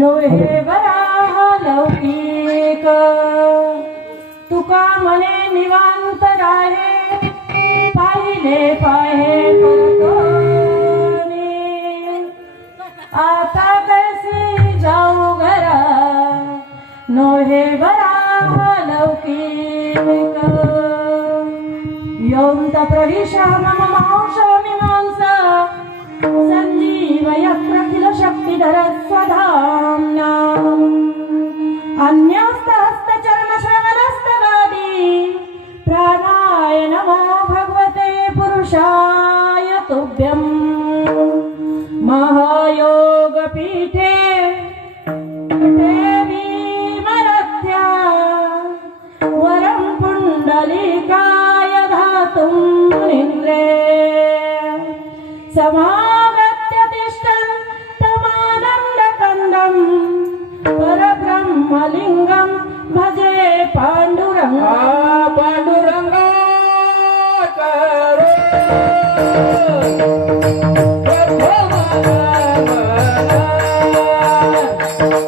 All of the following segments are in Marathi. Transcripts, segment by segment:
नोहे वराह लौकिक तुका मने निवांत राहे पाहिले पाहे करतोनी आता कैसी जाऊ घरा नोहे वराह लौकिक योऽन्त प्रविशा मम मांसा मीमांसा संजीवयत्रखिल शक्तिधर स्वधाम्ना अन्यस्तहस्तचरणश्रवणस्तवादी प्राणाय नमो भगवते पुरुषाय तुभ्यं महायोगपीठे भीमरथ्या वरं पुण्डलीकाय धातुं मुनिन्द्रे समागत्य तिष्ठन् तमानन्दकन्दं परब्रह्मलिङ्गं भजे पाण्डुरङ्गं पांडुरंगा करो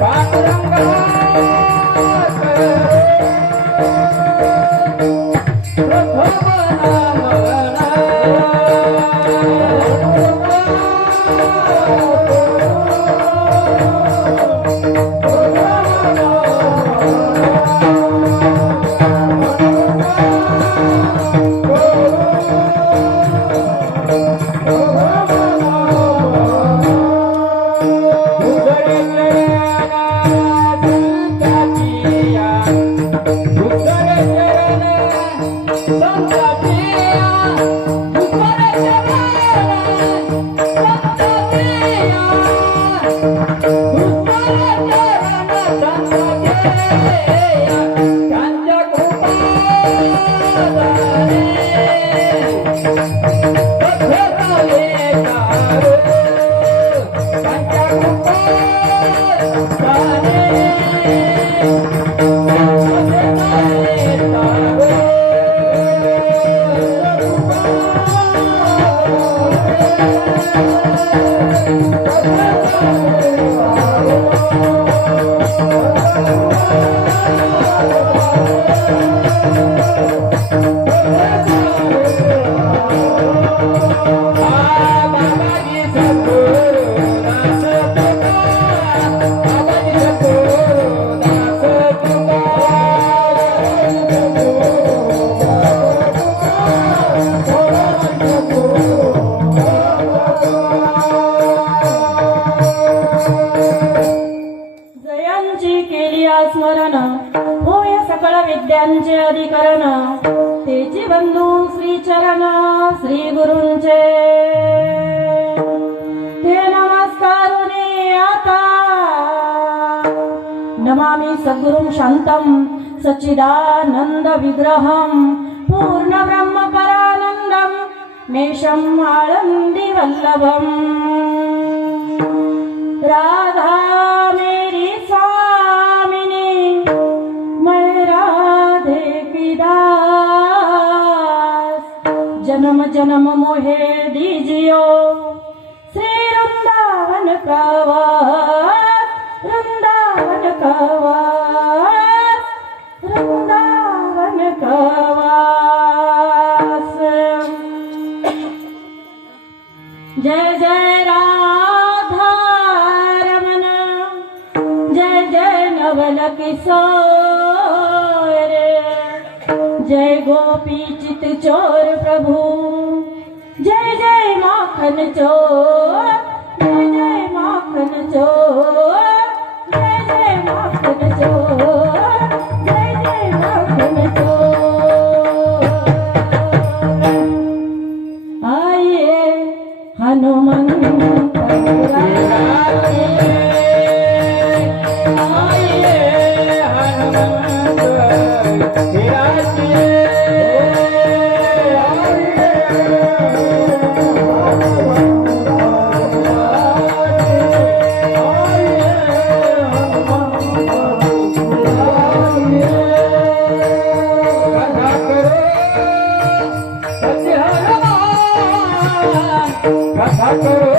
पांडुरंगा स्मरण होय सकळ विद्यांचे अधिकरण तेची बंधू श्री चरण श्री गुरूंचे ते नमस्कारुनी आता नमामि सद्गुरुं शांतं सच्चिदानंद विग्रहं पूर्ण ब्रह्म परानंदं मेषं आळंदी वल्लभं राधा मेरी स्वामिनी मैं राधे की दास जन्म जन्म मोहे दीजियो श्री वृंदावन का वास वृंदावन का वास वृंदावन का वास जय जय नवल किशोर जय गोपी चित चोर प्रभु जय जय माखन चोर जय जय माखन चोर जय जय माखन चोर जय जय माखन चोर आइए हनुमंत कथा करो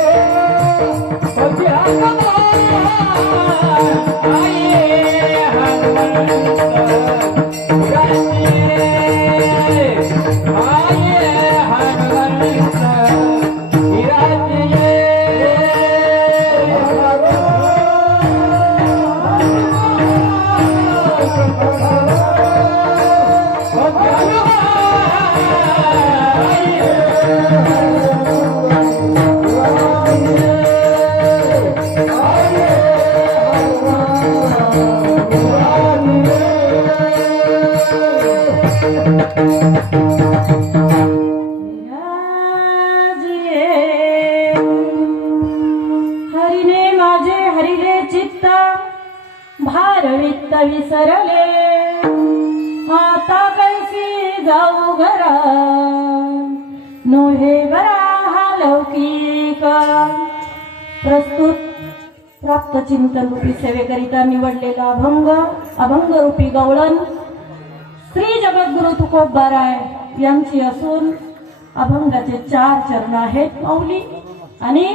भारवित्त विसरले आता कैसी जाऊ घरा नोहे बरा हा लौकिक प्रस्तुत प्राप्त चिंतन रूपी सेवेकरिता निवडलेला अभंग रूपी गवळण श्री जगद्गुरु तुकोबाराय यांची असून अभंगाचे 4 चरण आहेत माऊली. आणि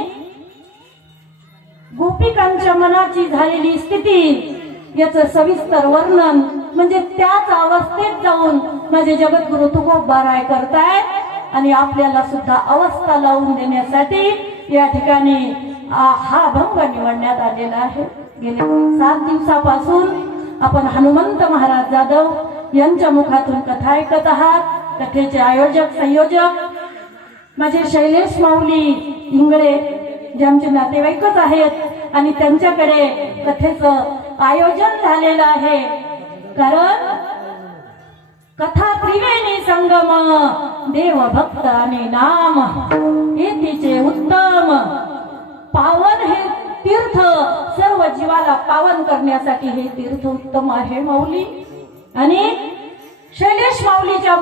गोपिकांच्या मनाची झालेली स्थिती याचं सविस्तर वर्णन म्हणजे त्याच अवस्थेत जाऊन माझे जगद्गुरु तुकोबाराय करतायत आणि आपल्याला सुद्धा अवस्था लावून देण्यासाठी या ठिकाणी हा अभंग निवडण्यात आलेला आहे. गेले 7 दिवसापासून आपण हनुमंत महाराज जाधव यांच्या मुखातून कथा ऐकत आहात. कथेचे आयोजक संयोजक माझे शैलेश माऊली इंगळे जे आमचे नातेवाईकच आहेत आणि त्यांच्याकडे कथेचं आयोजन झालेलं आहे. कारण कथा त्रिवेणी संगम देव भक्त आणि नाम येतीचे उत्तम पावन हे तीर्थ सर्व जीवाला पावन करण्यासाठी हे तीर्थ उत्तम आहे माऊली. आणि शैलेश माऊलीच्या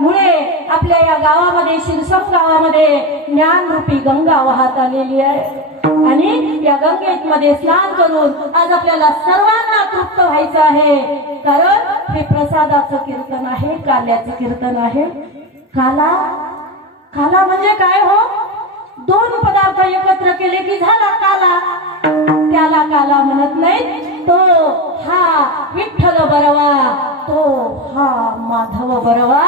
मुळे आपल्या या गावामध्ये शिरसम गावामध्ये ज्ञानरूपी गंगा वाहत आलेली आहे आणि या गंगेमध्ये स्नान करून आज आपल्याला सर्वांना तृप्त व्हायचं आहे. कारण हे प्रसादाचं कीर्तन आहे, काल्याचं कीर्तन आहे. काला म्हणजे काय हो? 2 पदार्थ एकत्र केले की झाला काला. त्याला काला म्हणत नाही. तो हा विठ्ठल बरवा, तो हा माधव बरवा.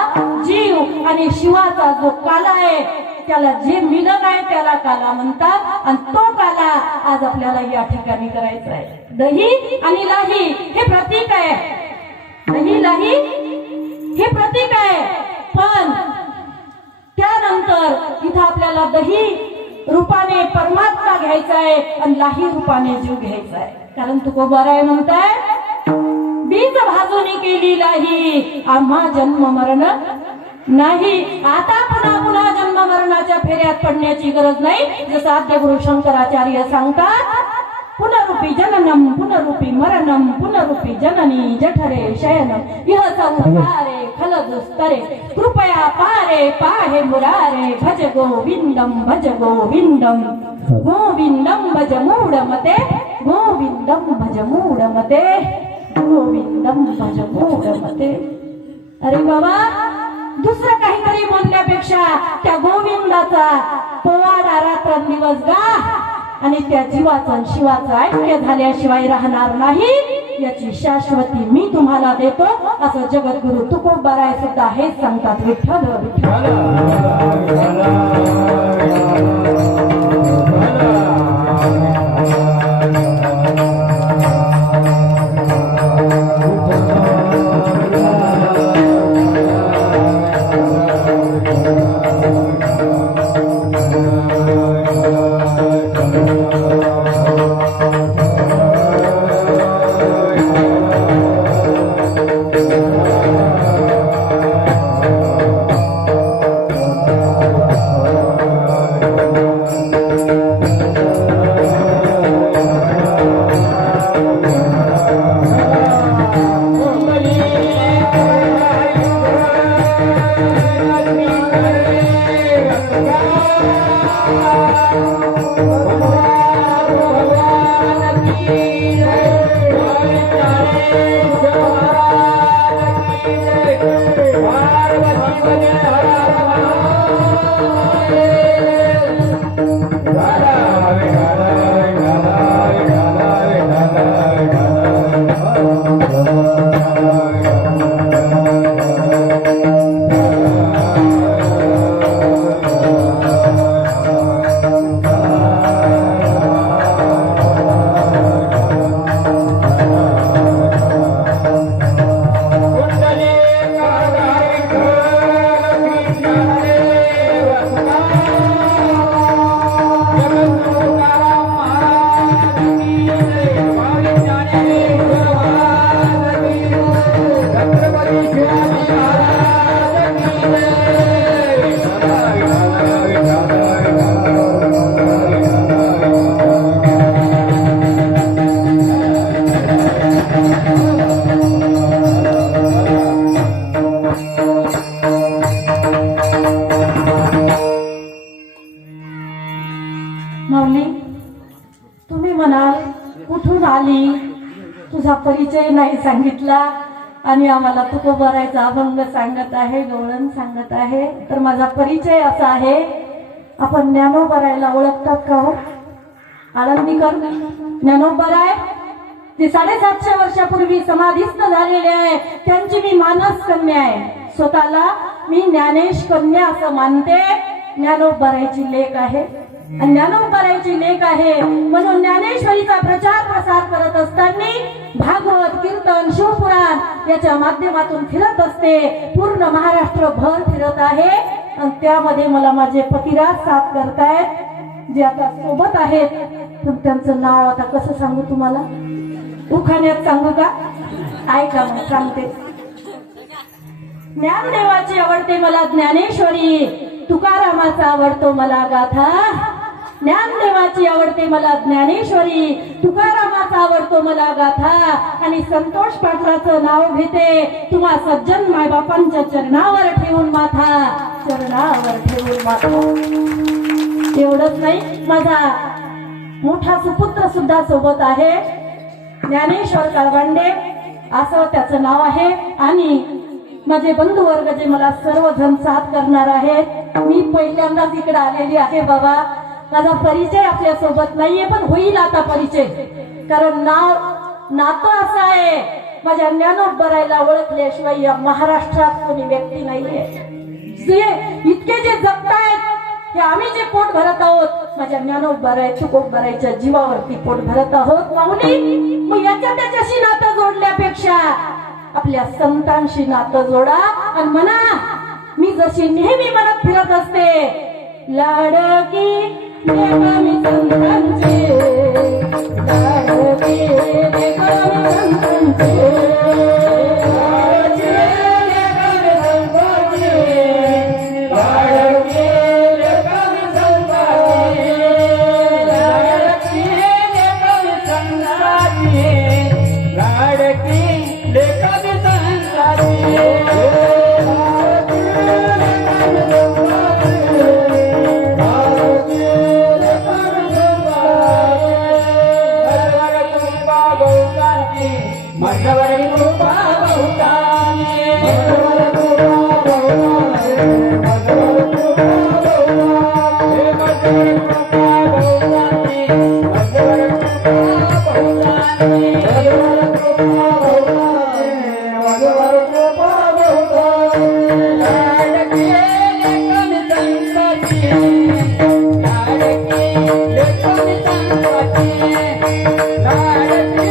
जीव आणि शिवाचा जो काला आहे त्याला जे मिलन आहे त्याला काला म्हणतात. आणि तो काला आज आपल्याला या ठिकाणी करायचा आहे. दही आणि लाही हे प्रतीक आहे. दही लाही हे प्रतीक आहे. पण त्यानंतर इथं आपल्याला दही रूपाने परमात्मा घ्यायचा आहे आणि लाही रूपाने जीव घ्यायचा आहे. कारण तुकोबाराय म्हणताय बीज भाजूनी केली लाही आम्हा जन्म मरण नाही. आता पुन्हा जन्म मरणाच्या फेऱ्यात पडण्याची गरज नाही. जसं आद्य गुरु शंकराचार्य सांगतात पुनरूपी जननम पुनरूपी मरणम पुनरूपी जननी जठरे शयनम इह संसारे खलदुस्तरे कृपया पारे पाहे मुरारे भज गोविंदम भज गोविंदम गोविंदम भज मूढमते गोविंदम भज मूढमते गोविंदम भज मूढमते. अरे बाबा दुसरं काहीतरी बोलण्यापेक्षा त्या गोविंदाचा पोवाडा रात्रंदिवस गा आणि त्या जीवाचं शिवाचं ऐक्य झाल्याशिवाय राहणार नाही याची शाश्वती मी तुम्हाला देतो असं जगद्गुरु तुकोबाराय सुद्धा हेच सांगतात. विठ्ठल माऊली, तुम्ही म्हणाल कुठून आली, तुझा परिचय नाही सांगितला आणि आम्हाला तुकोबारायचा अभंग सांगत आहे, गवळण सांगत आहे. तर माझा परिचय असा आहे, आपण ज्ञानोबारायला ओळखतात का हो? आळंदीकर ज्ञानोबाराय जे 750 वर्षापूर्वी समाधीस्थ झालेले आहे, त्यांची मी मानस कन्या आहे. स्वतःला मी ज्ञानेश कन्या असं मानते. ज्ञानोबारायची लेक आहे आणि ज्ञानोबारायची लेक आहे म्हणून ज्ञानेश्वरीचा प्रचार प्रसार करत असताना भागवत, कीर्तन, शिवपुराण याच्या माध्यमातून फिरत असते. पूर्ण महाराष्ट्रभर फिरत आहे आणि त्यामध्ये मला माझे पतिराज साथ करतायत, जे आता सोबत आहेत. पण त्यांचं नाव आता कसं सांगू तुम्हाला? उखाण्यात सांगू का? ऐका मग सांगते. ज्ञानदेवाची आवडते मला ज्ञानेश्वरी, तुकारामाचा आवडतो मला गाथा. ज्ञानदेवाची आवडते मला ज्ञानेश्वरी, तुकारामाचा आवडतो मला गाथा. आणि संतोष पाटलाचं नाव घेते, तुम्हा सज्जन मायबापांच्या चरणावर ठेवून माथा, चरणावर ठेवून माथा. एवढंच नाही, माझा मोठा सुपुत्र सुद्धा सोबत आहे, ज्ञानेश्वर काळबांडे असं त्याचं नाव आहे. आणि माझे बंधू वर्ग जे मला सर्वजण साथ करणार आहेत. मी पहिल्यांदाच इकडे आलेली आहे बाबा. माझा परिचय आपल्या सोबत नाहीये, पण होईल आता परिचय, कारण नातं असं आहे, माझ्या ज्ञानोबारायला ओळखल्याशिवाय या महाराष्ट्रात कोणी व्यक्ती नाहीये. जे इतके जे जगतायत, हे आम्ही जे पोट भरत आहोत, माझ्या ज्ञानोबाराय तुकोबारायच्या जीवावरती पोट भरत आहोत. माऊली, मग त्याच्याशी नातं जोडल्यापेक्षा आपल्या संतांशी नातं जोडा आणि म्हणा, मी जशी नेहमी म्हणत फिरत असते, लाडकी लेका मी संतांची, लाडकी लेका मी संतांची, लाडकी लेका मी संतांची, लाडकी लेका मी संतांची, लाडकी लेका मी संतांची, लाडकी लेका मी संतांची, मधवर कृपा बहुतांची, मधवर कृपा बहुतांची, मधवर कृपा बहुतांची, मधवर कृपा बहुतांची, मधवर कृपा बहुतांची, मधवर कृपा बहुतांची, लाडकी लेका मी संतांची, लाडकी लेका मी संतांची, लाडकी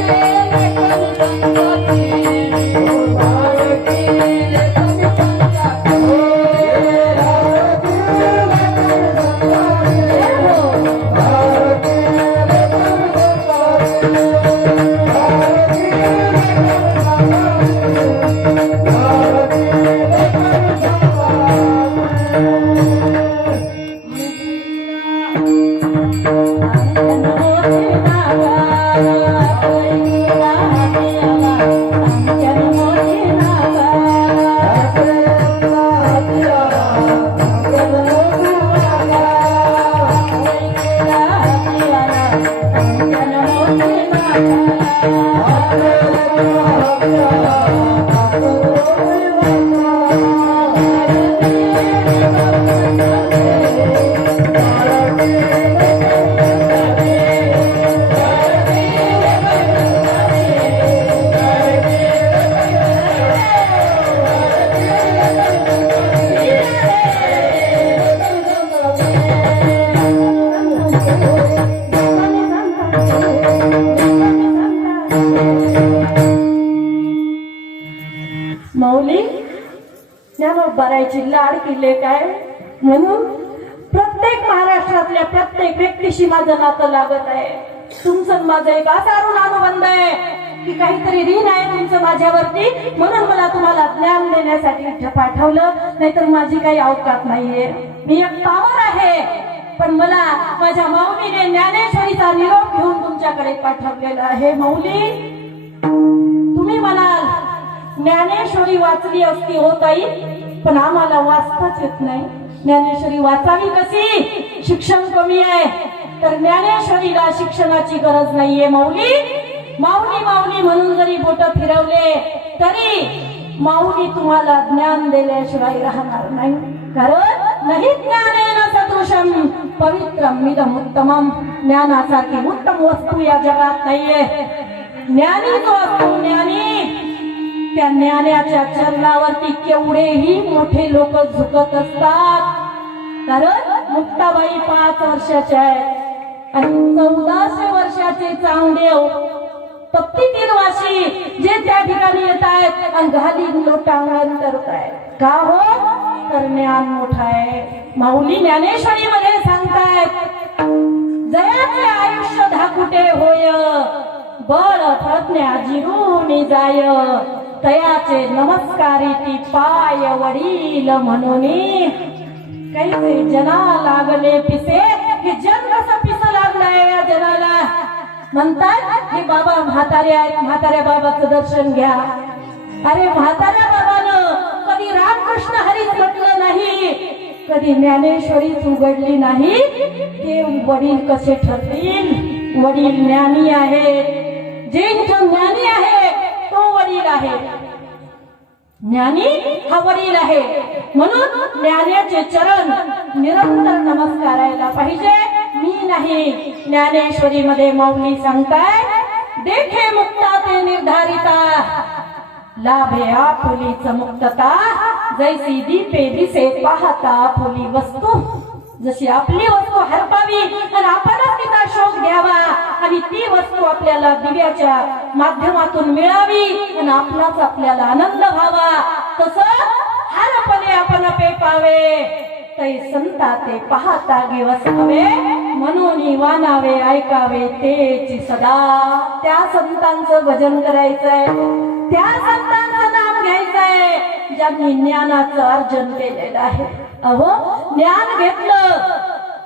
माऊली, ज्ञानोबारायची लाडकी लेक आहे म्हणून प्रत्येक महाराष्ट्रातल्या प्रत्येक व्यक्तीशी माझं नातं लागत आहे. तुमचं माझं एक असा ऋण अनुबंध आहे की काहीतरी ऋण आहे तुमचं माझ्यावरती, म्हणून मला तुम्हाला ज्ञान देण्यासाठी पाठवलं, नाहीतर माझी काही अवकात नाहीये. मी एक पावर आहे, पण मला माझ्या माऊलीने ज्ञानेश्वरीचा निरोप घेऊन तुमच्याकडे पाठवलेला आहे. माऊली, तुम्ही म्हणाल ज्ञानेश्वरी वाचली असती होताई, पण आम्हाला वाचताच येत नाही. ज्ञानेश्वरी वाचावी कशी? शिक्षण कमी आहे. तर ज्ञानेश्वरीला शिक्षणाची गरज नाहीये. माऊली माऊली माऊली म्हणून जरी बोट फिरवले तरी माऊली तुम्हाला ज्ञान दिल्याशिवाय राहणार नाही. कारण नाही ज्ञानेन सदृशम पवित्रम इदम उत्तमम. ज्ञानासारखी उत्तम वस्तू या जगात नाहीये. ज्ञानी जो असतो ज्ञानी, त्या ज्ञानाच्या चरणावरती केवढेही मोठे लोक झुकत असतात. कारण मुक्ताबाई 5 वर्षाच्या आहेत आणि 1400 वर्षाचे चांगदेव तप्तीतीरवाशी जे त्या ठिकाणी येत आहेत आणि घाली लोटांगण करत आहेत. का हो? तर ज्ञान मोठं आहे. माऊली ज्ञानेश्वरी मध्ये सांगतायत, जयाचे आयुष्य धाकुटे होय, बळ प्रज्ञा जिरून जाय, तयाचे नमस्कारी ती पाय वडील म्हणून. कैसे जना लागले पिसे, हे जन कसं पिस लागलंय या जनाला. म्हणतात हे बाबा म्हातारे आहेत, म्हाताऱ्या बाबाचं दर्शन घ्या. अरे म्हाताऱ्या बाबानं कधी रामकृष्ण हरीच म्हटलं नाही, कधी ज्ञानेश्वरीच उघडली नाही. ते वडील कसे ठरतील? वडील ज्ञानी आहे. जे ज्ञानी आहे तो वडील आहे. ज्ञानी हा वडील आहे. म्हणून ज्ञानाचे चरण निरंतर नमस्कारायला पाहिजे. मी नाही. ज्ञानेश्वरी मध्ये माऊली सांगताय, देखे मुक्ता ते निर्धारिता, लाभे आपुलीच मुक्तता, जैसी दीपे दिसे पाहता आपुली वस्तू. जशी आपली वस्तू हरपावी आणि आपणच तिचा शोध घ्यावा आणि ती वस्तू आपल्याला दिव्याच्या माध्यमातून मिळावी आणि आपलाच आपल्याला आनंद व्हावा, तसं हरपणे आपण पेपावे, तै संता ते पाहता गे वसावे, म्हणून वानावे ऐकावे तेची सदा. त्या संतांचं भजन करायचंय, त्या संतांचं नाम घ्यायचंय ज्यांनी ज्ञानाचं अर्जन केलेलं आहे. अहो ज्ञान घेतलं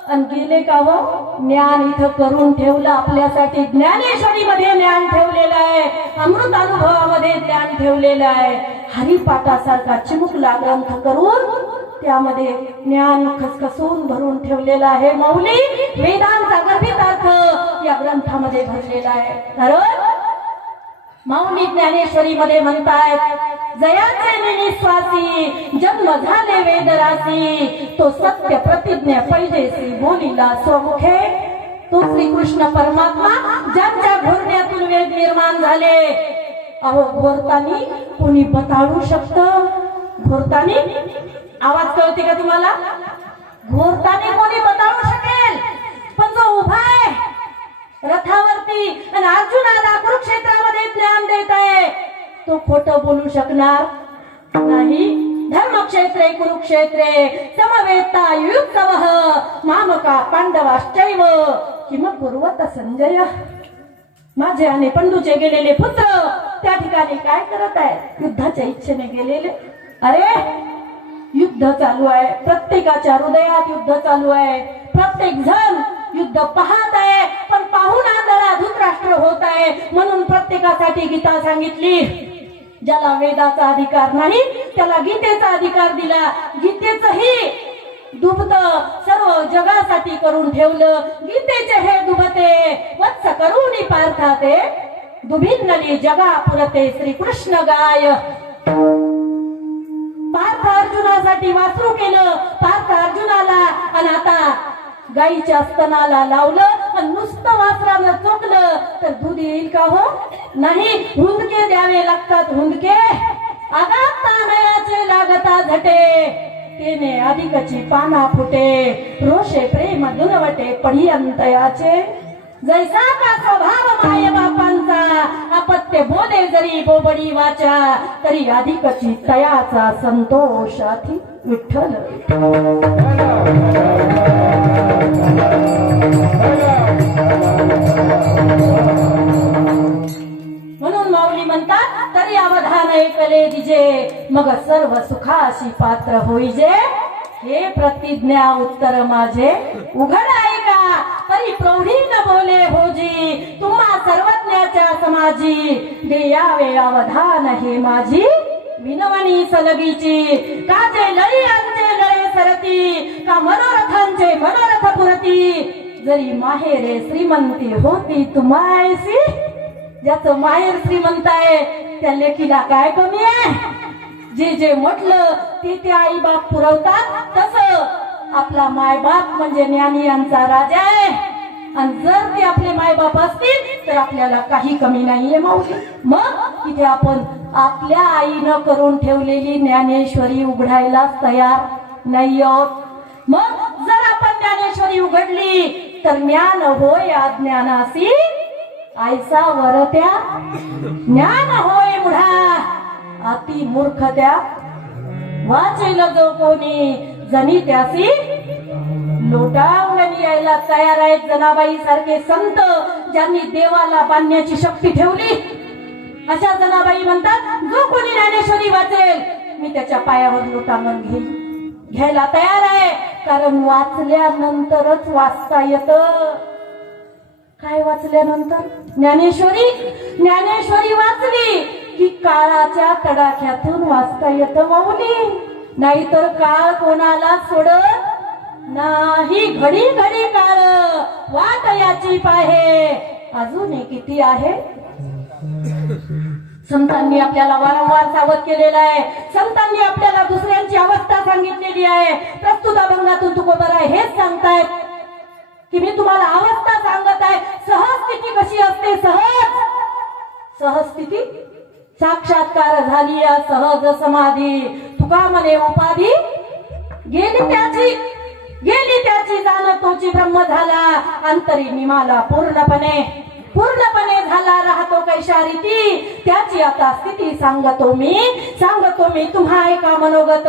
आणि गेले का हो? ज्ञान इथं करून ठेवलं आपल्यासाठी. ज्ञानेश्वरी मध्ये ज्ञान ठेवलेलं आहे, अमृत अनुभवामध्ये ज्ञान ठेवलेलं आहे. हरिपाठासारखा चिमुकला ग्रंथ करून त्यामध्ये ज्ञान खसखसून भरून ठेवलेलं आहे. माऊली वेदांचा गर्भित अर्थ या ग्रंथामध्ये भरलेला आहे. कारण माऊली ज्ञानेश्वरी मध्ये म्हणतायत, जयाचे निनिश्वासी जन्म झाले वेदरासी, तो सत्य प्रतिज्ञा पैजेसी बोलिला स्वमुखे. तो श्रीकृष्ण परमात्मा ज्यांच्या घोरण्यातून वेद निर्माण झाले. अहो घोरतानी कुणी बताळू शकतं? घोरतानी आवाज कळते का तुम्हाला? घोरतानी कोणी बताळू शकेल? पण जो उभा आहे रथावरती आणि अर्जुनाला कुरुक्षेत्रामध्ये ज्ञान देत आहे, तो खोटं बोलू शकणार नाही. धर्मक्षेत्रे कुरुक्षेत्रे समवेता युक्तवः मामका पांडवाश्चैव किम कुर्वत संजय. माझे आणि पंडूचे गेलेले पुत्र त्या ठिकाणी काय करत आहेत? युद्धाच्या इच्छेने गेलेले. अरे युद्ध चालू आहे, प्रत्येकाच्या हृदयात युद्ध चालू आहे. प्रत्येक जण युद्ध पाहत आहे, पण पाहून आंधळा धृतराष्ट्र होत आहे. म्हणून प्रत्येकासाठी गीता सांगितली. ज्याला वेदाचा अधिकार नाही त्याला गीतेचा अधिकार दिला. गीतेचंही दुभत सर्व जगासाठी करून ठेवलं. गीतेचे हे दुभते वत्स करून पार्थाते, दुभिन्नली जगा पुरते श्रीकृष्ण गाय. पार्थ अर्जुनासाठी वासरू केलं, पार्थ अर्जुनाला, आणि आता गाईच्या स्तनाला लावलं आणि नुसतं वासरानं चोकलं तर दूध येईल का हो? नाही. हुंदके द्यावे लागतात. हुंदके आगात तानयाचे लागता झटे, तेने अधिकची पाना फुटे, रोषे प्रेम दुनवटे पढियंतयाचे. जैसा का स्वभाव माय बापांचा, अपत्य बोले जरी बोबडी वाचा, तरी अधिकची तयाचा संतोष अति विठ्ठल. म्हणून माऊली म्हणतात, तरी अवधान ऐकले दिजे, मग सर्व सुखाशी पात्र होईजे. हे प्रतिज्ञा उत्तर माझे उघड ऐका, तरी प्रौढी न बोले होजी, तुम्हा सर्वज्ञाच्या समाजी. देयावे अवधान हे माझी विनवणी सलगीची. काचे लई अंचे लळे सरती, का मनोरथांचे मनोरथ पुरती. जरी माहेरे श्रीमंती होती तुम्हायसी. ज्याचं माहेर श्रीमंत आहे त्या लेकीला काय कमी आहे. जे जे म्हटलं ते आई बाप पुरवतात. तसं आपला मायबाप म्हणजे ज्ञानी यांचा राजा आहे. आणि जर ते आपले मायबाप असतील तर आपल्याला काही कमी नाहीये माऊली. मग इथे आपण आपल्या आईनं करून ठेवलेली ज्ञानेश्वरी उघडायला तयार नाही आहोत. मग जर आपण ज्ञानेश्वरी उघडली तर ज्ञान होय अज्ञानासी आयसा वरत्या. ज्ञान होय मुढा अति मूर्ख त्या. वाचेल जो कोणी जनी त्यासी लोटावून यायला तयार आहेत. जनाबाई सारखे संत ज्यांनी देवाला बांधण्याची शक्ती ठेवली अशा जनाबाई म्हणतात जो कोणी ज्ञानेश्वरी वाचेल मी त्याच्या पायावर लोटांगण घेईल. घ्यायला तयार आहे. कारण वाचल्यानंतरच वाचता येतं. काय वाचल्यानंतर? ज्ञानेश्वरी. ज्ञानेश्वरी वाचली की काळाच्या तडाख्यातून वाचता येतं माऊली. नाहीतर काळ कोणाला सोडत नाही. घडी घडी काळ वाट याची पाहे अजूनही किती आहे. संतांनी आपल्याला वारंवार सावध केलेला आहे. संतांनी आपल्याला दुसऱ्यांची अवस्था सांगितलेली आहे. प्रस्तुत अभंगातून तुकोबराय हेच सांगतायत की मी तुम्हाला अवस्था सांगत आहे. सहस्थिती कशी असते. सहस्थिती साक्षात्कार झाली या सहज समाधी. तुका म्हणे उपाधी गेली त्याची जाण तोची ब्रह्म झाला. अंतरी निमाला पूर्णपणे झाला राहतो कैशा रीती. त्याची आता स्थिती सांगतो मी तुम्हा ऐका मनोगत.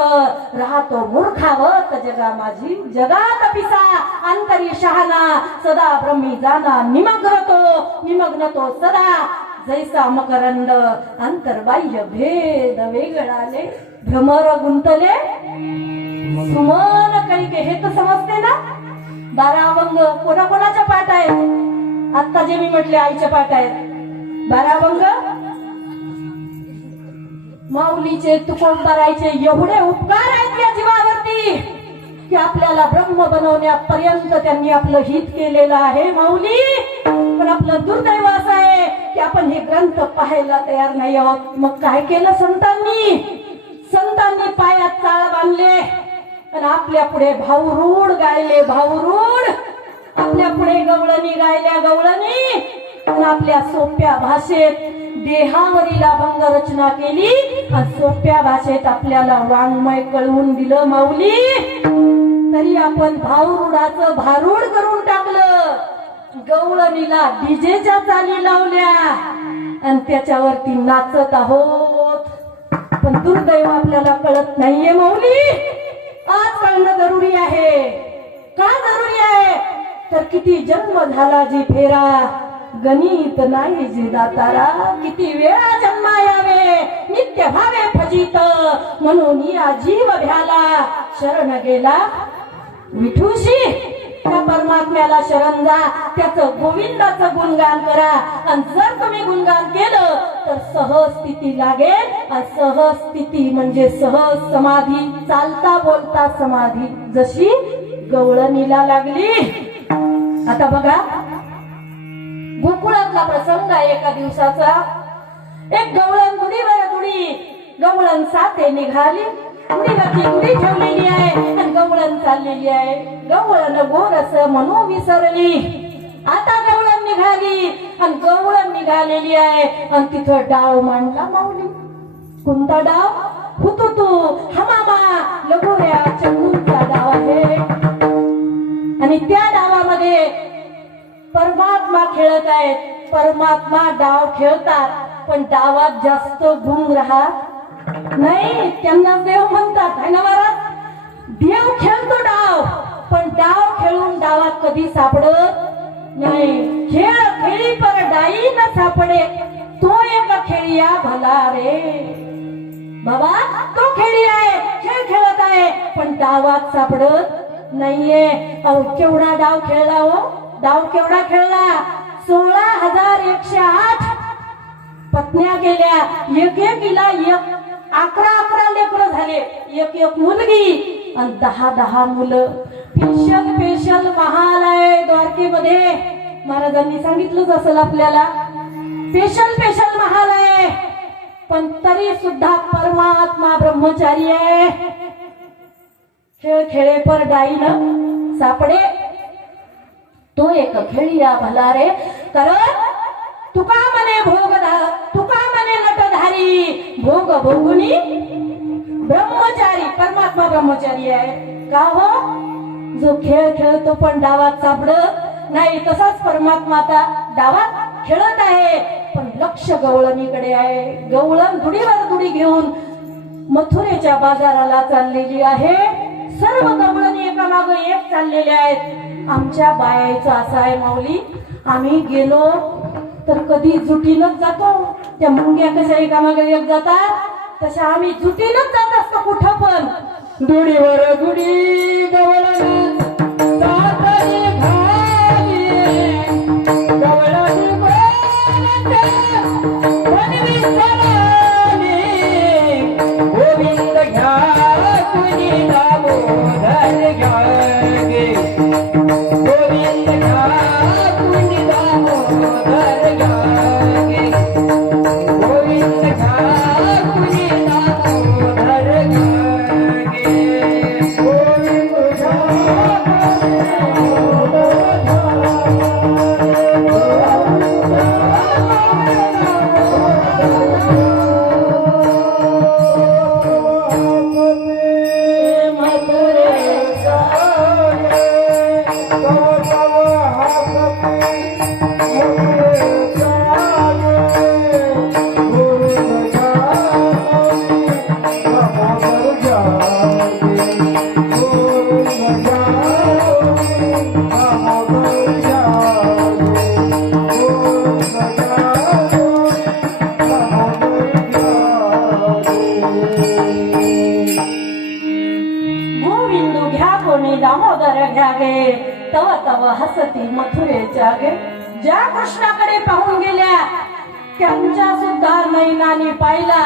राहतो मूर्खावत जगा माझी जगात पिसा. अंतरी शहाणा सदा ब्रह्मी जाना निमग्न तो सदा. जैसा मकरंद अंतर्बाह्य भेद वेगळाले. भ्रमर गुंतले सुमन कैके. हे तर समजते ना. 12 अभंग कोणाकोणाच्या पाठ आहेत. आता जे मी म्हटले आईच्या पाठ आहेत 12 अभंग. माऊलीचे तुकोबरायचे एवढे उपकार आहेत या जीवावरती की आपल्याला ब्रह्म बनवण्यापर्यंत त्यांनी आपलं हित केलेलं आहे माऊली. पण आपलं दुर्दैव असं आहे की आपण हे ग्रंथ पाहायला तयार नाही आहोत. मग काय केलं संतांनी पायात चाळ बांधले आणि आपल्या पुढे भाऊरूड गायले. आपल्या पुढे गवळणी गायल्या गवळणी. आणि आपल्या सोप्या भाषेत देहावरील अभंग रचना केली आणि सोप्या भाषेत आपल्याला वाङ्मय कळवून दिलं माऊली. तरी आपण भाऊरूडाचं भारूड करून टाकलं. गवळणीला डीजेच्या चाली लावल्या आणि त्याच्यावरती नाचत आहोत. पण दुर्दैव आपल्याला कळत नाहीये माऊली. आज कळणं जरुरी आहे. का जरुरी आहे तर किती जन्म झाला जी फेरा गणित नाही जी दातारा. किती वेळा जन्मा यावे नित्य भावे फजित. म्हणून या जीव भ्याला शरण गेला विठूशी. त्या परमात्म्याला शरण जा. त्याचं गोविंदाचं गुणगान करा. आणि जर तुम्ही गुणगान केलं तर सहज स्थिती लागेल. आणि सहज स्थिती म्हणजे सहज समाधी. चालता बोलता समाधी जशी गवळणीला लागली. आता बघा गोकुळातला प्रसंग आहे एका दिवसाचा. एक गवळण गवळण साथे निघाली. उडीवरती उडी ठेवलेली आहे आणि गवळण चाललेली आहे. गवळण गोरस म्हणू विसरली. आता गवळण निघाली आणि गवळण निघालेली आहे आणि तिथं डाव मांडला माऊली. कोणता डाव? हुतुतू हमामा लगोऱ्या चंगूचा डाव आहे. आणि त्या डावामध्ये परमात्मा खेळत आहेत. परमात्मा डाव खेळतात पण डावात जास्त गुंग राहत नाही. त्यांना देव म्हणतात है ना महाराज. देव खेळतो डाव पण डाव खेळून डावात कधी सापडत नाही. खेळ खेळी पर डाई न सापडे तो एक खेळिया भला रे. बाबा तो खेळी आहे. खेळ खेळत आहे पण डावात सापडत नाहीये. अहो केवढा डाव खेळला हो. डाव केवढा खेळला. 16,108 पत्न्या गेल्या. एकेकीला 11 लेकरं झाले. एक मुलगी आणि 10 मुलं. स्पेशल महाल आहे द्वारकेमध्ये. महाराजांनी सांगितलंच असेल आपल्याला, पेशल महाल आहे, पण तरी सुद्धा परमात्मा ब्रह्मचारी आहे. खेळ खेळे पर डाईन सापडे, तो एक खेळिया भला रे. कारण तुका म्हणे तुका म्हणे नटधारी, भोग भोगुनी ब्रह्मचारी. परमात्मा ब्रह्मचारी आहे का हो? जो खेळ खेळतो पण डावात सापडत नाही, तसाच परमात्मा आता डावात खेळत आहे, पण लक्ष गवळणीकडे आहे. गवळण दुडीवर दुडी घेऊन मथुरेच्या बाजाराला चाललेली आहे. सर्व गवळणी एका मागे एक चाललेल्या आहेत. आमच्या बायाचं असं आहे माऊली, आम्ही गेलो तर कधी जुटीनच जातो. त्या मुंग्या कशा एका मागे एक जातात, तशा आम्ही जुटीनच जात असतो कुठं पण. दुडीवर दुडी गवळण सातारी भाली, गवळणी बोलते वनवी सराली. गोविंद घ्या कुणी दामोदर घ्या गे, गोविंद घ्या कुणी दामोदर घ्या गे, गोविंद घ्या कुणी दामोदर घ्या गे, गोविंद गोविंदू घ्या कोणी दामोदर घ्या गे, तव तव हसती मथुरेच्या गे. ज्या कृष्णाकडे पाहून गेल्या त्यांच्या सुद्धा नैनाने पाहिला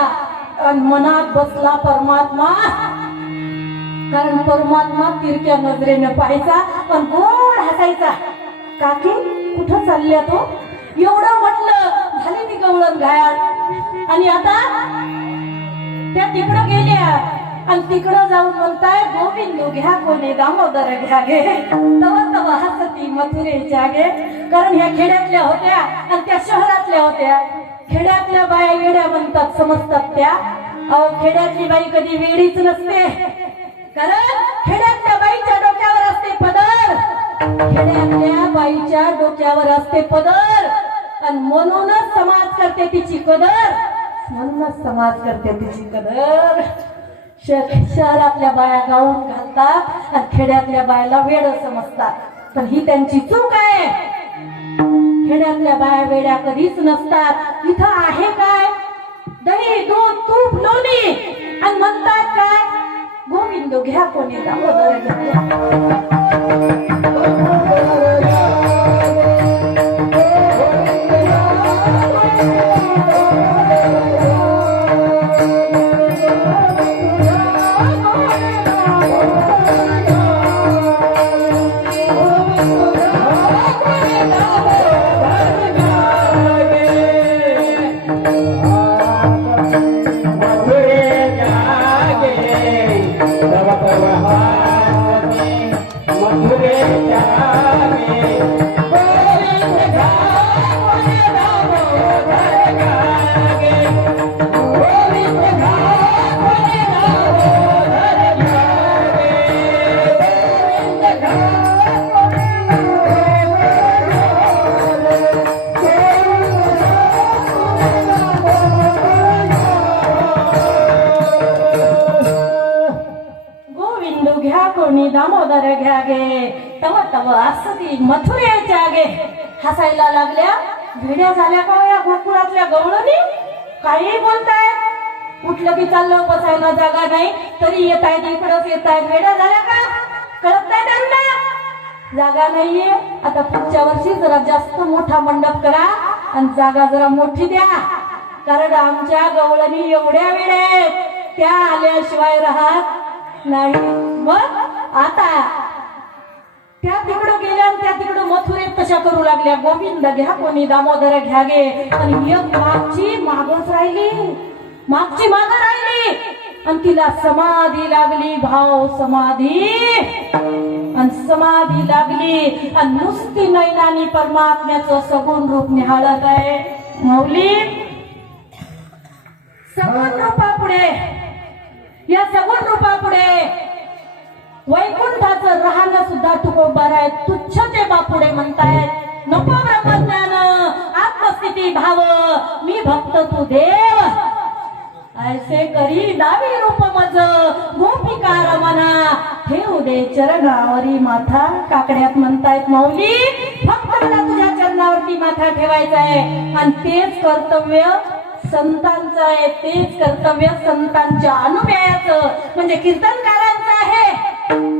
आणि मनात बसला परमात्मा. कारण परमात्मा तिरक्या नजरेने पाहायचा पण गोड हसायचा. काकी कुठं चालल्या तो? एवढं म्हटलं झाली ती गवळण घायाळ. आणि आता त्या तिकडं गेल्या आणि तिकडं जाऊन म्हणताय गोविंदू घ्या कोणी दामोदर घ्या गे, तव तव हसती मथुरेच्या गे. कारण ह्या खेड्यातल्या होत्या आणि त्या शहरातल्या होत्या. खेड्यातल्या बाया वेड्या म्हणतात, समजतात त्या. अहो खेड्यातली बाई कधी वेडीच नसते, कारण खेड्यातल्या बाईच्या डोक्यावर असते पदर. खेड्यातल्या बाईच्या डोक्यावर असते पदर आणि म्हणूनच समाज करते तिची कदर. म्हणूनच समाज करते तिची कदर. शहरातल्या बाया गाऊन घालतात आणि खेड्यातल्या बायाला वेड समजतात, पण ही त्यांची चूक आहे. खेड्यातल्या बाया वेड्या कधीच नसतात. इथं आहे काय? दही दूध तूप लोणी आणि म्हणतात काय? गोविंद घ्या कोणी दामोदर घ्या. दामोदर घ्या गे, तव तव असती मथुरेच्या गे. हसायला लागल्या. भिड्या झाल्या का या गोकुळातल्या गवळणी? काही बोलताय. उठलं की चाललं, बसायला जागा नाही तरी येत आहेत, इकडंच येत आहेत. भेड्या झाल्या का? कळत नाही त्यांना. जागा नाहीये, आता पुढच्या वर्षी जरा जास्त मोठा मंडप करा आणि जागा जरा मोठी द्या. कारण आमच्या गवळणी एवढ्या वेळा आहेत, त्या आल्याशिवाय राहत नाही. मग आता त्या तिकडं गेल्या, त्या तिकडं मथुरेत तशा करू लागल्या, गोविंद घ्या कोणी, दामोदर घ्या गे. आणि एक मागची मागच राहिली, मागची माग राहिली. आणि तिला समाधी लागली, भाव समाधी. आणि समाधी लागली आणि नुसती नैनानी परमात्म्याचं सगुण रूप निहाळत आहे. माऊली सगुण रूपापुढे, या सगुण रूपापुढे वैकुंठाचं राहणं सुद्धा तुकोबर आहे. तुच्छते बापुढे म्हणतायत नको ब्रह्मज्ञान, आत्मस्थिती भाव, मी भक्त तू देव. ऐसे करी दावी रूप मज, गोपिका रमना, ठेवू दे चरणावरी माथा. काकड्यात म्हणतायत माऊली फक्त मला तुझ्या चरणावरती माथा ठेवायचा आहे. आणि तेच कर्तव्य संतांचं आहे, तेच कर्तव्य संतांच्या अनुयायाचं म्हणजे कीर्तनकारांचं आहे.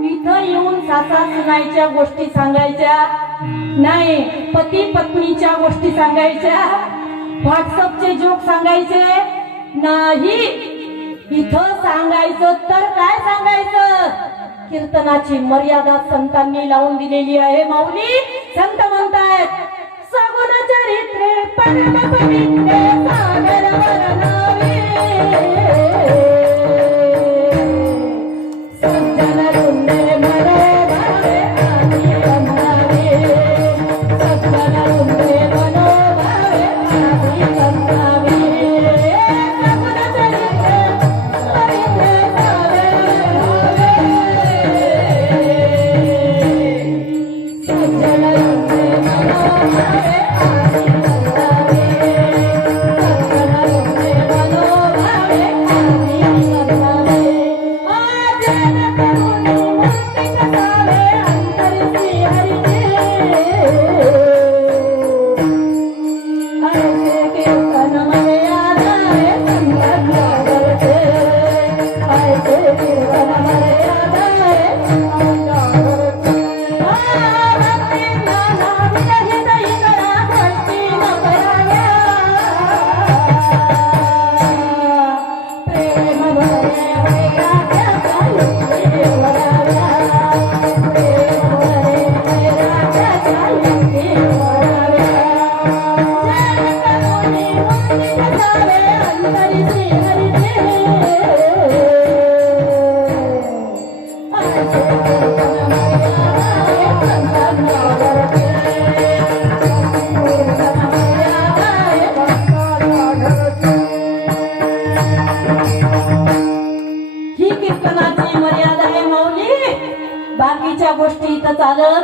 इथं येऊन सासा सुनाईच्या गोष्टी सांगायच्या नाही, पती पत्नीच्या गोष्टी सांगायच्या, व्हॉट्सअपचे जोक सांगायचे नाही. इथं सांगायचं तर काय सांगायचं, कीर्तनाची मर्यादा संतांनी लावून दिलेली आहे. माऊली संत म्हणतायत सगुण चरित्रे परम पवित्रे सागर वर्णावे, सज्जन वृंदे मनोभावे आधी वंदावे, सज्जन वृंदे मनोभावे आधी वंदावे. सगुण चरित्रे पवित्रे सागर वर्णावे, सज्जन वृंदे मनोभावे बाकीच्या गोष्टी इथं चालत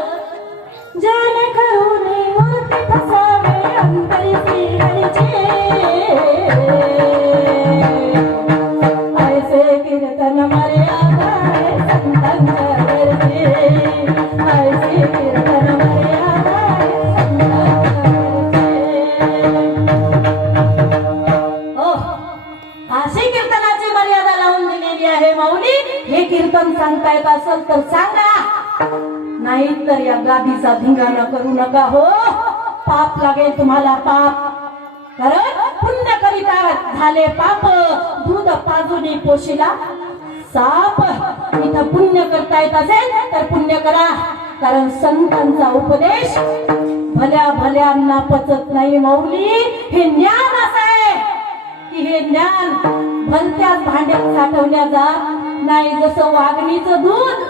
जने करून मूर्ती फसावे अंतरी श्रीहरीचे. ऐसे कीर्तन मर्यादा आहे संतांच्या घरचे, ऐसे कीर्तन मर्यादा आहे संतांच्या. अशी कीर्तनाची मर्यादा लावून दिलेली आहे. माऊली हे कीर्तन सांगता येत असेल तर सांगा, नाही तर या गादीचा धिंगाणा करू नका हो. पाप लागेल तुम्हाला, पाप. कारण पुण्य करिता झाले पाप, दूध पाजूनी पोशिला साप. इथं पुण्य करता येत असेल तर पुण्य करा, कारण संतांचा उपदेश भल्या भल्यांना पचत नाही. माऊली हे ज्ञान असं आहे की हे ज्ञान भलत्याच भांड्यात साठवल्या जात नाही. जसं वाघणीचं दूध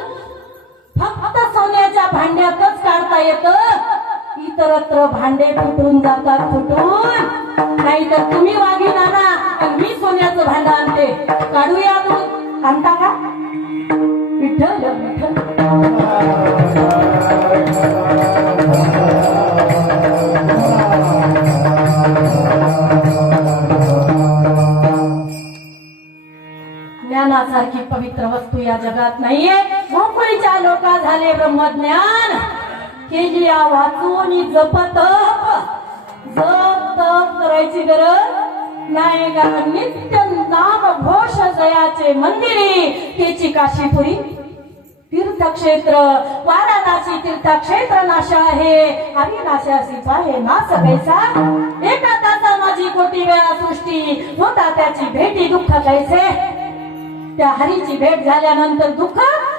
फक्त सोन्याच्या भांड्यातच काढता येतं, इतरत्र भांडे फुटून जातात, फुटून. नाहीतर तुम्ही वाघीण आणा आणि मी सोन्याचं भांड आणते, काढूया दूध. आणता का? विठ्ठल विठ्ठल. ज्ञानासारखी पवित्र वस्तू या जगात नाहीये. गोकुळीच्या लोका झाले ब्रह्मज्ञान, केली या वाचून जपत. जप तप करायची गरज नाही, कारण नित्य नाम घोष जयाचे मंदिरी, त्याची काशीपुरी तीर्थक्षेत्र. वाराणसी तीर्थक्षेत्र नाशा आहे, अविनाशासी पाहे नाश कैसा. एका तासा माझी कोटी वेळा सृष्टी होता त्याची भेटी दुःख कैसे. त्या हरीची भेट झाल्यानंतर दुःख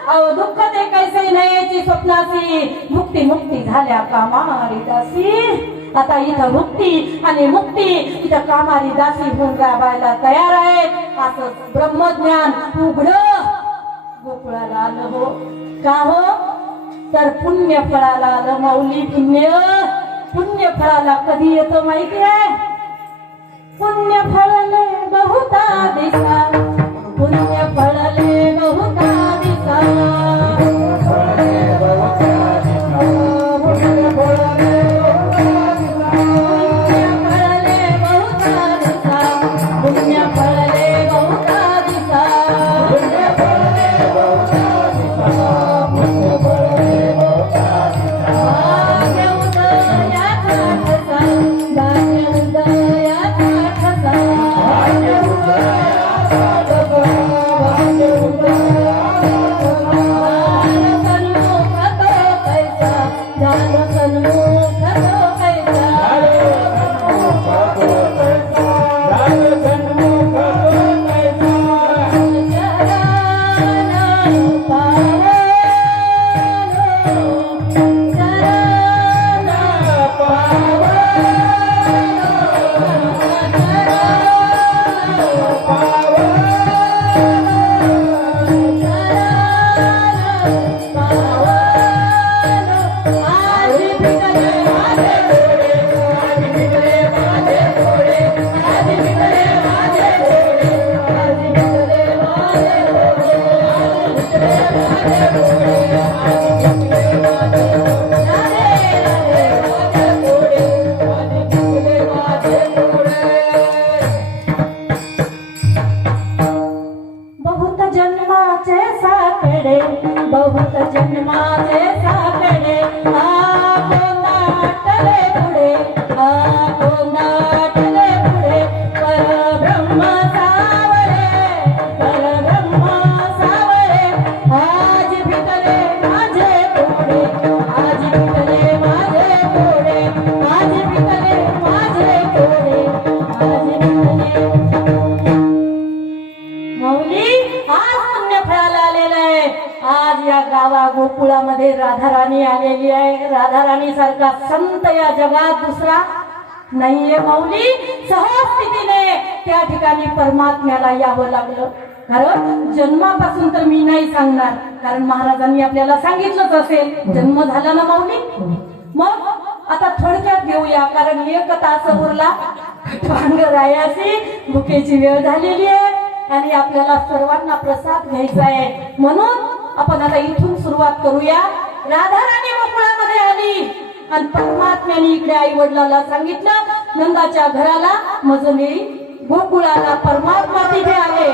अहो दुःख ते कैसे नाही याची स्वप्नाची मुक्ती मुक्ती झाल्या कामारी दासी आता इथं मुक्ती आणि मुक्ती इथं कामारी दासी होऊन राबायला तयार आहे असं ब्रह्मज्ञान उघड गोकुळाला आलं हो का हो तर पुण्य फळाला आलं माऊली पुण्य फळाला कधी येतं माहिती आहे पुण्य फळले बहुता दिसा पुण्य फळले बहुता दिसा पुण्य फळले बहुता दिसा बहुत जन्माचे साकडे नाटले पुढे नाटले पुढे परब्रह्म सावळे आज भिटले माझे कोडे आज भिटले माझे कोडे आज भिटले माझे कोडे आज भिटले माऊली आज पुण्य फळाला आलेलं आहे आज या गावा गोकुळामध्ये राधाराणी आलेली आहे राधाराणी सारखा संत या जगात दुसरा नाहीये माऊली सहस्थितीने त्या ठिकाणी परमात्म्याला यावं लागलं कारण जन्मापासून तर मी नाही सांगणार कारण महाराजांनी आपल्याला सांगितलंच असेल जन्म झाला ना माऊली मग आता थोडक्यात घेऊया कारण एक तास उरला रायाची भुकेची वेळ झालेली आहे आणि आपल्याला सर्वांना प्रसाद घ्यायचा आहे म्हणून आपण आता इथून सुरुवात करूया राधाराणी गोकुळामध्ये आली आणि परमात्म्याने इकडे आई वडिलाला सांगितलं नंदाच्या घराला मजने गोकुळाला परमात्मा तिथे आले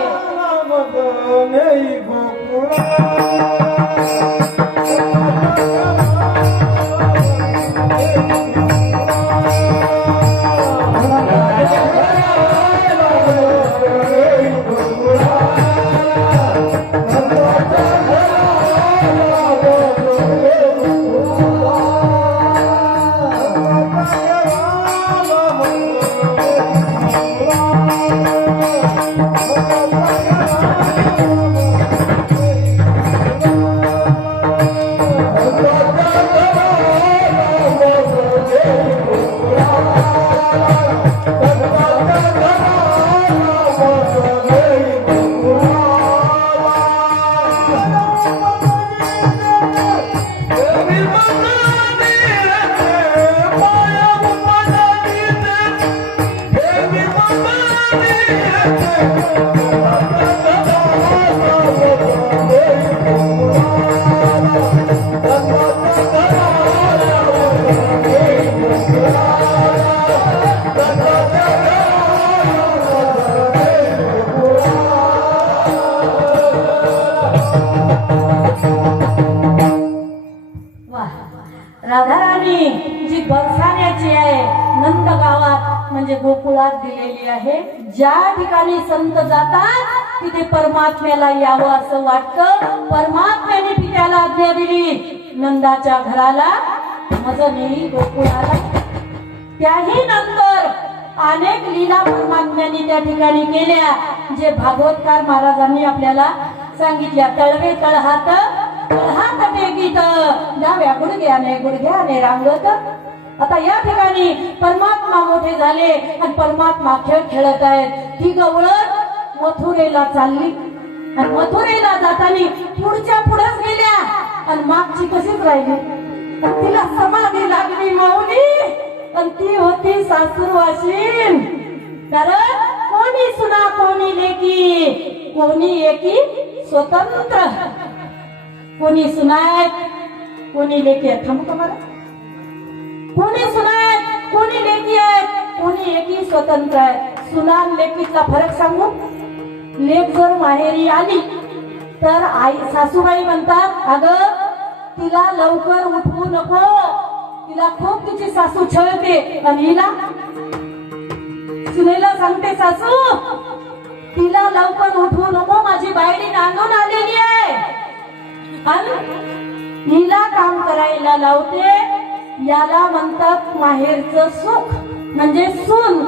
राधाराणी जी बरसाण्याची आहे नंद गावात म्हणजे गोकुळात दिलेली आहे ज्या ठिकाणी संत जातात तिथे परमात्म्याला यावं असं वाटतं परमात्म्याने पित्याला आज्ञा दिली नंदाच्या घराला मजनी गोकुळाला त्याही नंतर अनेक लीला परमात्म्याने त्या ठिकाणी केल्या जे भागवतकार महाराजांनी आपल्याला सांगितल्या तळवे तळहात तिथं डाव्या गुडघ्याने रांगत. आता या ठिकाणी परमात्मा मोठे झाले आणि परमात्मा खेळ खेळत आहेत. ही गवळण मथुरेला चालली आणि मथुरेला जाताना पुढच्या पुढेच गेल्या आणि मागची कशीच राहिली. तिला समाधी लागली माऊली आणि ती होती सासूरवाशीन. कारण कोणी सुना कोणी लेकी, कोणी एकी स्वतंत्र. कोणी सुनाय कोणी लेकी आहेत. थांबू का मला? कोणी सुनाय कोणी लेकी आहेत, कोणी एकी स्वतंत्र आहे. सुना लेकीचा फरक सांगू. लेक जर माहेरी आली तर आई सासूबाई म्हणतात अगं तिला लवकर उठवू नको, तिला खूप तिची सासू छळते. आणि हिला सुनेला सांगते सासू तिला लवकर उठवू नको, माझी बायडी नांदून आलेली आहे. आणि हिला काम करायला लावते. याला म्हणतात माहेरचं सुख. म्हणजे सून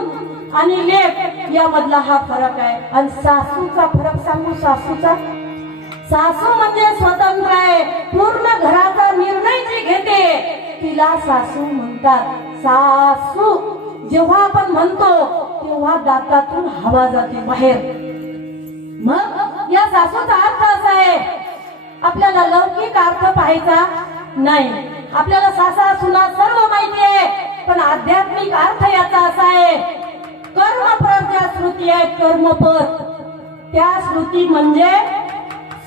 आणि लेक यामधला हा फरक आहे. आणि सासूचा फरक सांगू. सासू म्हणजे स्वतंत्र आहे, पूर्ण घराचा निर्णय जी घेते तिला सासू म्हणतात. सासू जेव्हा आपण म्हणतो तेव्हा दातातून हवा जाते बाहेर. मग या सासूचा अर्थ असा आहे, आपल्याला लौकिक अर्थ पाहायचा नाही. आपल्याला सासा सुना सर्व माहिती आहे, पण आध्यात्मिक अर्थ याचा असा आहे, कर्मपद ज्या श्रुती आहेत कर्मपद त्या श्रुती म्हणजे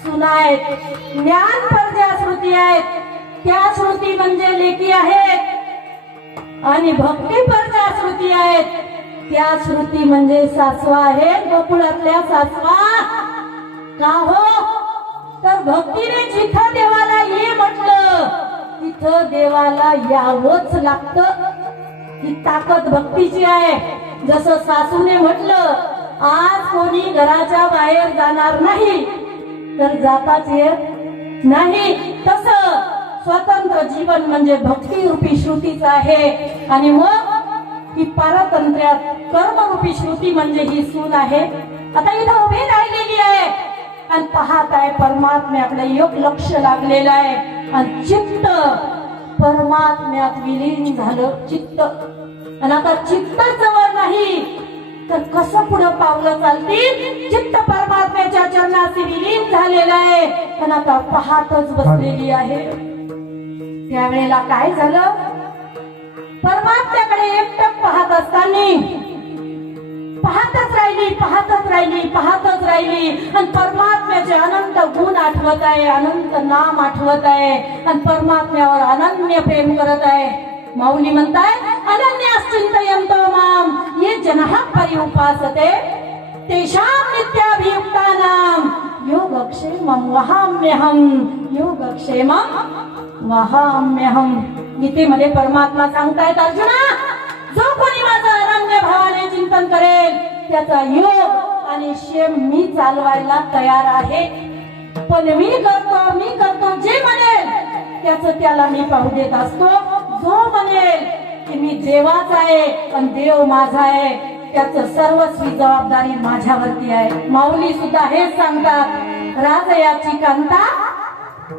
सुना आहेत. ज्ञानपद ज्या श्रुती आहेत त्या श्रुती म्हणजे लेकी आहेत. आणि भक्तीपद ज्या श्रुती आहेत त्या श्रुती म्हणजे सासवा आहेत. गोकुळातल्या सासवा का हो? तर भक्तीने जिथं देवाला ये म्हटलं तिथं देवाला यावंच लागतं. ही ताकद भक्तीची आहे. जसं सासूने म्हटलं आज कोणी घराच्या बाहेर जाणार नाही तर जाताच येत नाही. तसं स्वतंत्र जीवन म्हणजे भक्ती रूपी श्रुतीच आहे. आणि मग ही पारतंत्र्यात कर्मरूपी श्रुती म्हणजे ही सून आहे. आता इथं उभी राहिलेली आहे आणि पाहत आहे परमात्म्याकडे योग लक्ष लागलेलं आहे. आणि चित्त परमात्म्यात विलीन झालं चित्त. आणि आता चित्त जवळ नाही तर कसं पुढे पावलं चालतील. चित्त परमात्म्याच्या चरणाशी विलीन झालेलं आहे पण आता पाहतच बसलेली आहे. त्यावेळेला काय झालं, परमात्म्याकडे एकटक पाहत असताना पाहतच राहिली आणि परमात्म्याचे अनंत गुण आठवत आहे, अनंत नाम आठवत आहे आणि परमात्म्यावर अनन्य प्रेम करत आहे. माऊली म्हणतायत अनन्याश्चिंतयन्तो माम ये जनः पर्युपासते तेषां नित्याभियुक्तानां योगक्षेमं वहाम्यहं. गीतेमध्ये परमात्मा सांगतायत अर्जुना जो कोणी माझं अनन्य भावाने चिंतन करेल त्याचा योग आणि क्षेम मी चालवायला तयार आहे. पण मी करतो जे म्हणेल त्याचं त्याला मी पाहू देत असतो. जो म्हणेल की मी देवाचा आहे आणि देव माझा आहे त्याचं सर्वस्वी जबाबदारी माझ्यावरती आहे. माऊली सुद्धा हेच सांगतात राजयाची कांता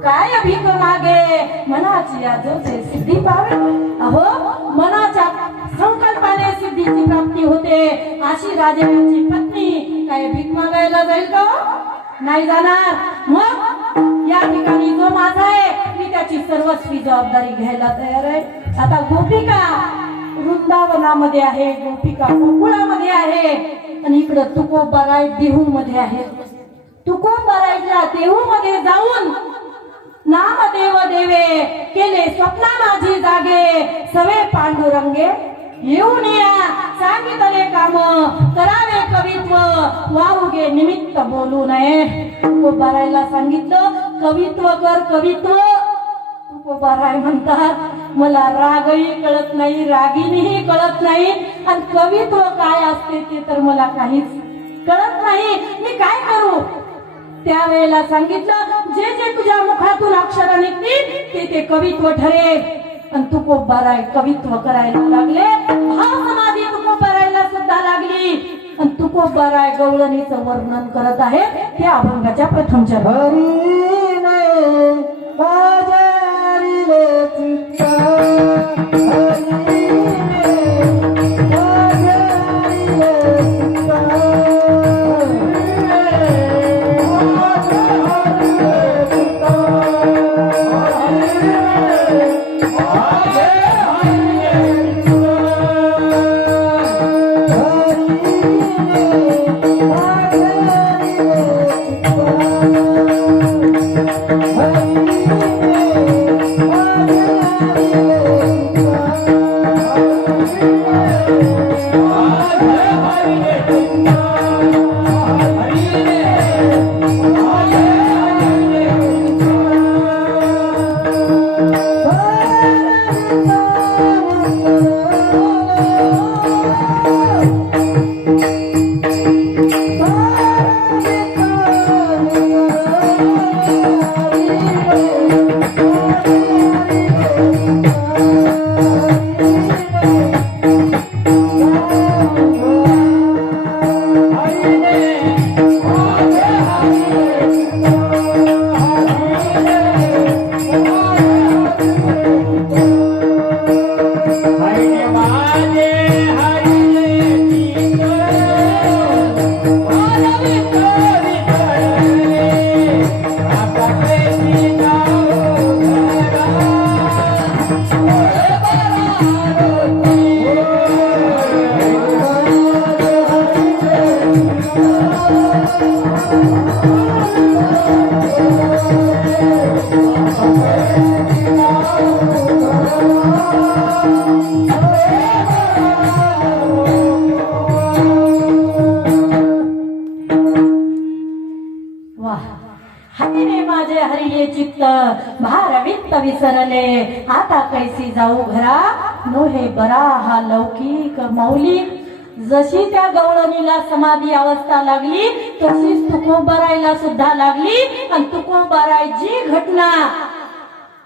काय भीक मागे मनाची आजोचे सिद्धी पावे. अहो मनाच्या संकल्पाने सिद्धीची प्राप्ती होते. अशी राजाची पत्नी काय भीक मागायला जाईल का? नाही जाणार. मग या ठिकाणी जो माझा आहे मी त्याची सर्वस्वी जबाबदारी घ्यायला तयार आहे. आता गोपिका वृंदावनामध्ये आहे, गोपिका गोकुळामध्ये आहे आणि इकडं तुकोबाराय देहू मध्ये आहे. तुकोबारायच्या देहू मध्ये जाऊन नामदेव देवे केले स्वप्ना माझी जागे सवे पांडुरंगे येऊन या सांगितले काम करावे कवित्व वाहुगे निमित्त बोलू नये. तुकोबारायला सांगितलं कवित्व कर कवित्व. तुकोबाराय म्हणतात मला रागही कळत नाही, रागिणीही कळत नाही आणि कवित्व काय असते ते तर मला काहीच कळत नाही. मी काय करू? त्यावेळेला सांगितलं जे जे तुझ्या मुखातून अक्षर निघतील ते कवित्व ठरेल. आणि तुकोबाराय कवित्व करायला लागले. भाव समाधी तुकोबारायला सुद्धा लागली आणि तुकोबाराय गवळणीचं वर्णन करत आहे त्या अभंगाच्या प्रथमच्या हरी सरले आता कैसी जाऊ घरा नो हे बरा हा लौकिक मौलिक. जशी त्या गवळणीला समाधी अवस्था लागली तशीच तुकोबारायला सुद्धा लागली. आणि तुकोबारायची घटना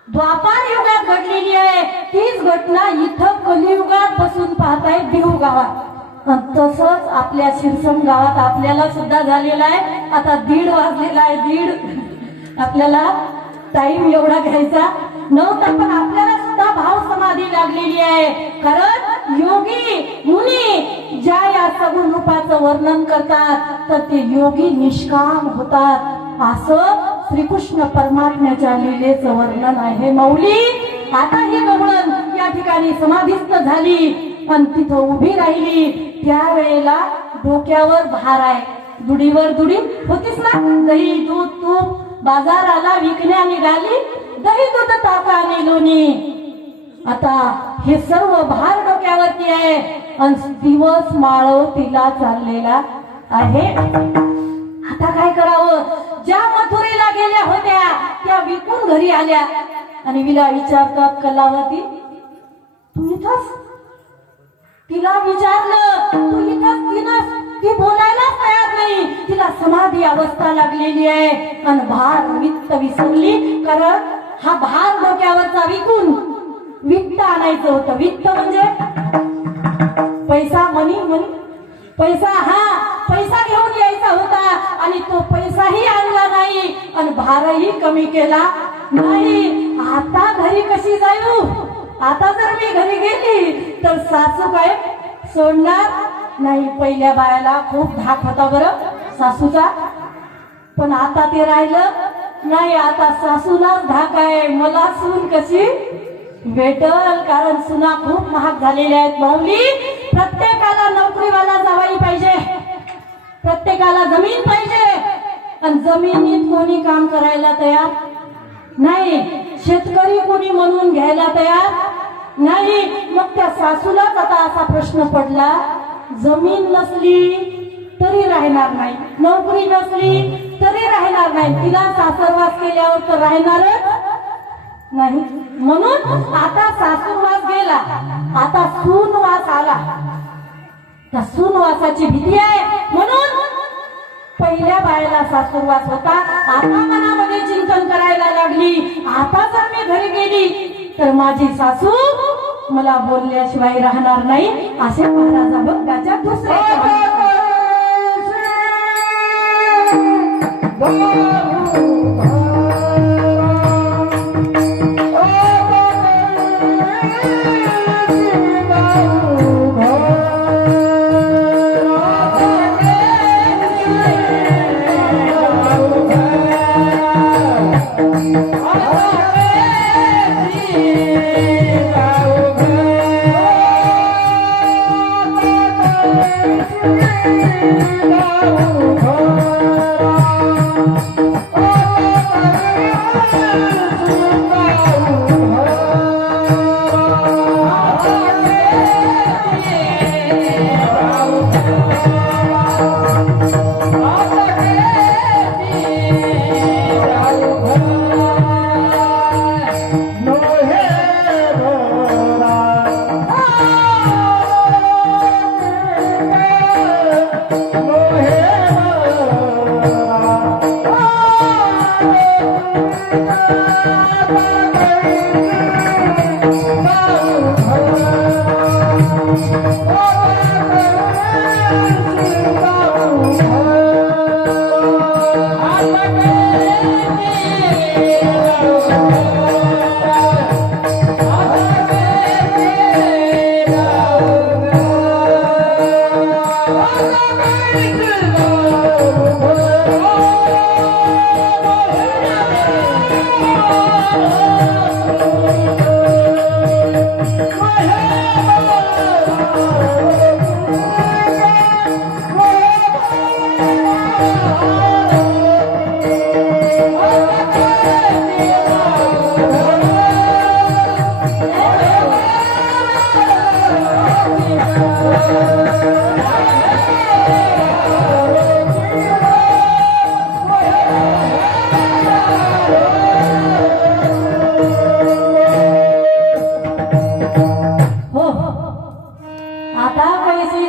द्वापार युगात घडलेली आहे तीच घटना इथं कलियुगात बसून पाहताय बिहू गावात. आणि तसंच आपल्या शिरसम गावात आपल्याला सुद्धा झालेलं आहे. आता 1:30 वाजलेला आहे. 1:30 आपल्याला टाइम एवढा घ्यायचा नव्हता पण आपल्याला सुद्धा भाव समाधी लागलेली आहे. कारण योगी मुनी ज्या या सगुण रूपाचं वर्णन करतात तर ते योगी निष्काम होतात असं श्रीकृष्ण परमात्म्याच्या लीलेचं वर्णन आहे मौली. आता ही गवळण या ठिकाणी समाधीस्थ झाली पण तिथं उभी राहिली त्यावेळेला डोक्यावर भार आहे. दुडीवर दुडी होतीच ना. दही दूध तूप बाजाराला विकण्या निघाली दही दूध ताका आणि लोणी. आता हे सर्व भार डोक्यावरती आहे आणि दिवस माळव तिला चाललेला आहे. आता काय करावं. ज्या मथुरेला गेल्या होत्या त्या विकून घरी आल्या आणि विला विचारतात कलावती तू इथंच. तिला विचारलं तू इथंच. ती बोलायला तयार नाही. तिला समाधी अवस्था लागलेली आहे आणि भार वित्त विसरली. कारण हा भार डोक्यावरचा विकून वित्त आणायचं होतं. वित्त म्हणजे पैसा मनी मनी पैसा. हा पैसा घेऊन यायचा होता आणि तो पैसाही आणला नाही आणि भारही कमी केला नाही. आता घरी कशी जाऊ. आता जर मी घरी गेली तर सासू काय सोडणार नाही. पहिल्या बायाला खूप धाक होता बरं सासूचा पण आता ते राहिलं नाही. आता सासूलाच धाक आहे. मला सून कशी भेटल कारण सुना खूप महाग झालेल्या आहेत माऊली. प्रत्येकाला नोकरीवाला जावाई पाहिजे. प्रत्येकाला जमीन पाहिजे आणि जमिनीत कोणी काम करायला तयार नाही. शेतकरी कोणी म्हणून घ्यायला तयार नाही. मग त्या सासूलाच आता असा प्रश्न पडला जमीन नसली तरी राहणार नाही. नोकरी नसली तरी राहणार नाही. तिला सासरवास केल्यावर तर राहणारच नाही. म्हणून आता सासूरवास गेला आता सूनवास आला. त्या सूनवासाची भीती आहे म्हणून पहिल्या बायला सासूरवास होता. आता मनामध्ये चिंतन करायला लागली आता जर मी घरी गेली तर माझी सासू मला बोलल्याशिवाय राहणार नाही. असे महाराजा भक्ताच्या दुसऱ्या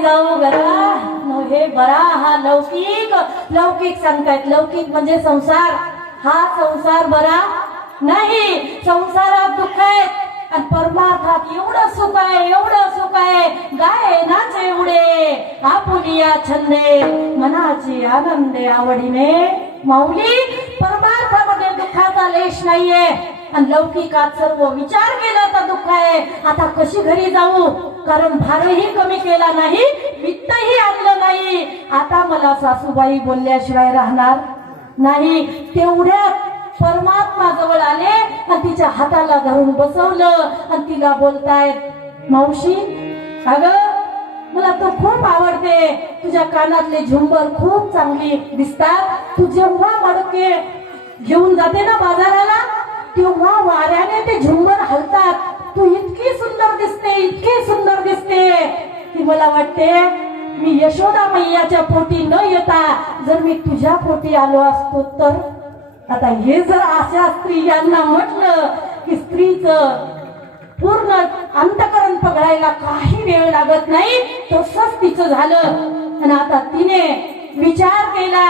जाऊ घरा न हे बरा हा लौकिक लौकिक सांगतायत. लौकिक म्हणजे संसार. हा संसार बरा नाही. संसारात दुःख आहेत आणि परमार्थात एवढं सुख आहे, एवढं सुख आहे. गाय नाचे उडे आपुलिया छंदे मनाची आनंदे आवडीने. माऊली, परमार्थामध्ये दुःखाचा लेश नाहीये आणि लौकिकात सर्व विचार केला तर दुःख आहे. आता कशी घरी जाऊ, कारण भारही कमी केला नाही, वित्तही आणलं नाही. आता मला सासूबाई बोलल्याशिवाय राहणार नाही. तेवढ्यात परमात्मा जवळ आले आणि तिच्या हाताला धरून बसवलं आणि तिला बोलतायत, मावशी अगं मला तो खूप आवडते. तुझ्या कानातले झुंबर खूप चांगली दिसतात. तू जेव्हा मडके घेऊन जाते ना बाजाराला, तेव्हा वाऱ्याने ते झुंबर हलतात. तू इतकी सुंदर दिसते, इतकी सुंदर दिसते की मला वाटते मी यशोदा मैयाच्या पोटी न येता जर मी तुझ्या पोटी आलो असतो तर. आता हे जर अशा स्त्रियांना म्हटलं की स्त्रीचं पूर्ण अंतकरण पगडायला काही वेळ लागत नाही, तसंच तिचं झालं. आणि आता तिने विचार केला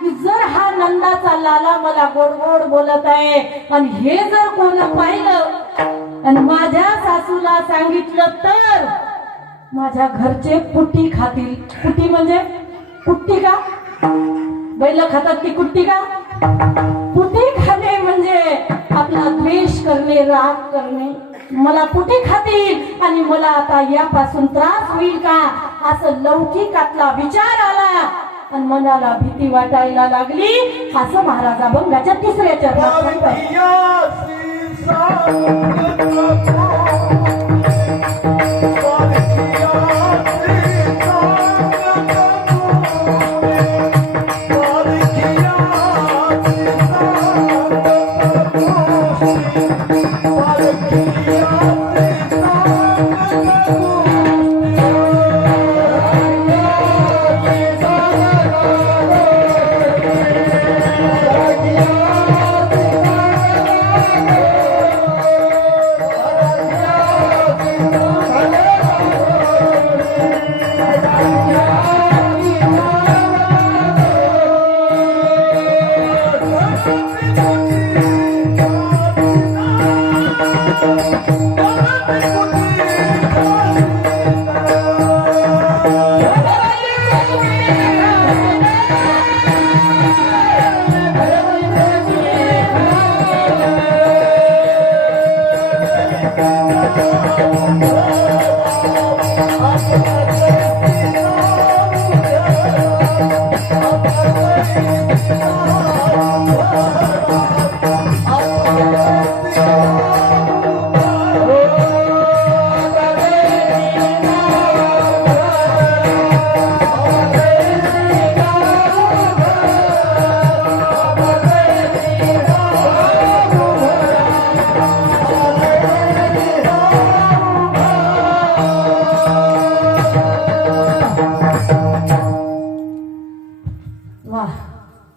की जर हा नंदाचा लाला मला गोड गोड बोलत आहे आणि हे जर कोण पाहिलं आणि माझ्या सासूला सांगितलं तर माझ्या घरचे कुट्टी खातील. कुट्टी म्हणजे कुट्टी का? बैल खातात ती कुट्टी का? कुट्टी खाणे म्हणजे आपला द्वेष करणे, राग करणे. मला कुठे खातील आणि मला आता यापासून त्रास होईल का, असं लौकिकातला विचार आला आणि मनाला भीती वाटायला लागली. असं महाराज अभंगाच्या तिसऱ्या चरणात सांगतात.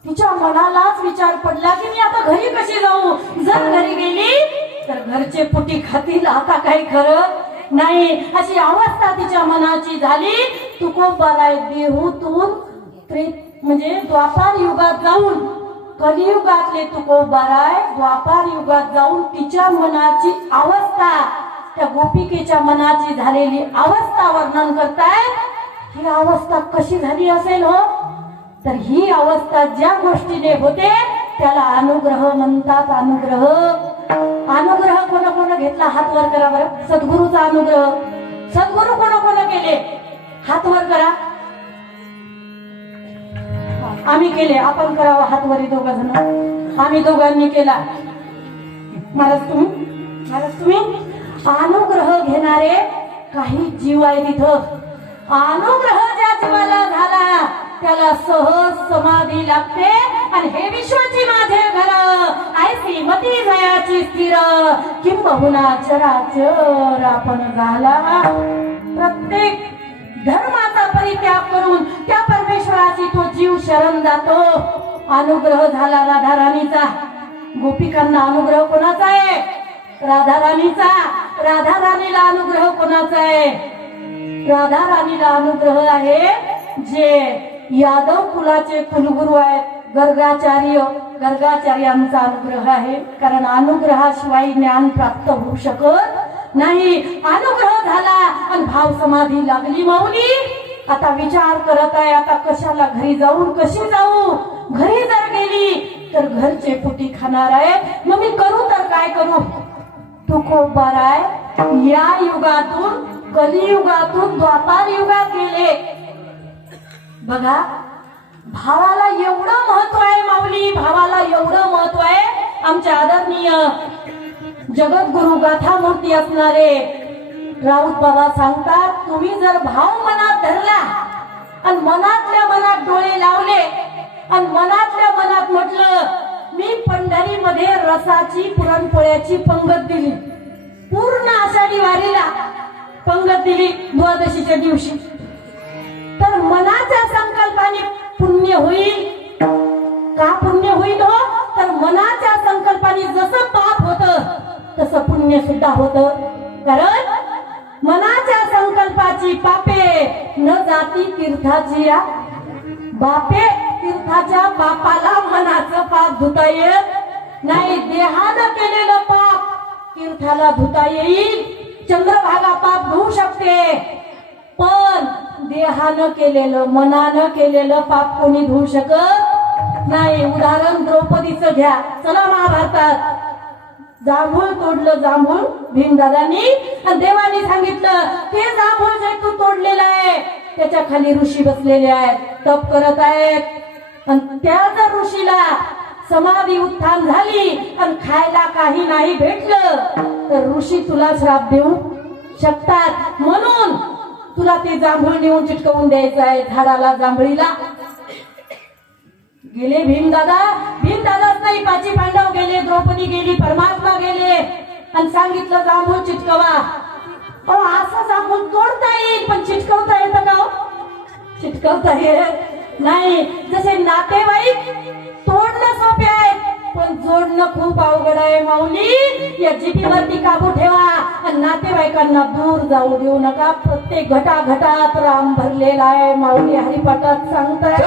तिच्या मनालाच विचार पडला की मी आता घरी कशी जाऊ. जर घरी गेली तर घरचे पुटी खातील, आता काही खरं नाही. अशी अवस्था तिच्या मनाची झाली. तुकोबाला देहूतून म्हणजे द्वापार युगात जाऊन, कलियुगातले तुकोबाराय द्वापार युगात जाऊन तिच्या मनाची अवस्था, त्या गोपिकेच्या मनाची झालेली अवस्था वर्णन करतायत. ही अवस्था कशी झाली असेल हो, तर ही अवस्था ज्या गोष्टीने होते त्याला अनुग्रह म्हणतात. अनुग्रह. अनुग्रह कोण कोण घेतला, हात वर करा बरं. सद्गुरूचा अनुग्रह. सद्गुरू कोण कोण केले, हात वर करा. आम्ही केले, आपण करावं हात वरी दोघ जण. आम्ही दोघांनी केला. महाराज तुम्ही अनुग्रह घेणारे काही जीव आहे तिथं. अनुग्रह ज्या जीवाला झाला त्याला सहज समाधी लागते. आणि हे विश्वाची माझे घर ऐसी मती जयाची स्थिर, किंबहुना चराचर आपण झाला. प्रत्येक धर्माचा परित्याग करून त्या परमेश्वराची तो जीव शरण जातो. अनुग्रह झाला राधाराणीचा. गोपिकांना अनुग्रह कोणाचा आहे, राधाराणीचा. राधाराणीला अनुग्रह कोणाचा आहे, राधा राणीला अनुग्रह आहे, जे यादव कुलाचे कुलगुरू आहेत गर्गाचार्यांचा अनुग्रह आहे. कारण अनुग्रहाशिवाय ज्ञान प्राप्त होऊ शकत नाही. अनुग्रह झाला आणि भाव समाधी लागली. माऊली आता विचार करत आहे, आता कशाला घरी जाऊन कशी जाऊ. घरी जर गेली तर घरचे पोटी खाणार आहे. मग मी करू तर काय करू. तुकोबाराय या युगातून कलियुगातून द्वापार युगात गेले. बघा भावाला एवढं महत्व आहे. माऊली भावाला एवढं महत्व आहे. आमच्या आदरणीय जगद्गुरु गाथा मूर्ती असणारे राऊत बाबा सांगतात, तुम्ही जर भाव मनात धरला आणि मनातल्या मनात डोळे लावले आणि मनातल्या मनात म्हटलं, मी पंढरीमध्ये रसाची पुरणपोळ्याची पंगत दिली, पूर्ण आषाढी वारीला पंगत दिली द्वादशीच्या दिवशी, तर मनाच्या संकल्पाने पुण्य होईल. का पुण्य होईल हो. तर मनाच्या संकल्पाने जसं पाप होतं तसं पुण्य सुद्धा होतं. कारण मनाच्या संकल्पाची पापे न जाती तीर्थाची या बापे. तीर्थाच्या पापाला मनाचं पाप धुता येत नाही. देहानं केलेलं पाप तीर्थाला धुता येईल. चंद्रभागा पाप धुवू शकते, पण देहानं केलेलं मनानं केलेलं पाप कोणी धुवू शकत नाही. उदाहरण द्रौपदीचं घ्या. चला महाभारतात जांभूळ तोडलं, जांभूळ भीमदादांनी, आणि देवानी सांगितलं ते जांभूळ जे तू तोडलेलं आहे त्याच्या खाली ऋषी बसलेले आहेत, तप करत आहेत. आणि त्या जर ऋषीला समाधी उत्थान झाली आणि खायला काही नाही भेटलं तर ऋषी तुला श्राप देऊ शकतात. म्हणून तुला ते जांभूळ नेऊन चिटकवून द्यायचं आहे झाडाला, जांभळीला. गेले भीमदादाच नाही, पाची पांडव गेले, द्रौपदी गेली, परमात्मा गेले आणि सांगितलं जांभूळ चिटकवा. पण असं जांभूळ तोडता येईल पण चिटकवता येतं का. चिटकवता येत नाही. जसे नातेवाईक तोडणं सोपे आहे पण जोडणं खूप अवघड आहे. माऊली या जिभेवरती काबू ठेवा आणि नातेवाईकांना दूर जाऊ देऊ नका. प्रत्येक घटाघटात राम भरलेला आहे. माऊली हरिपाठात सांगताय,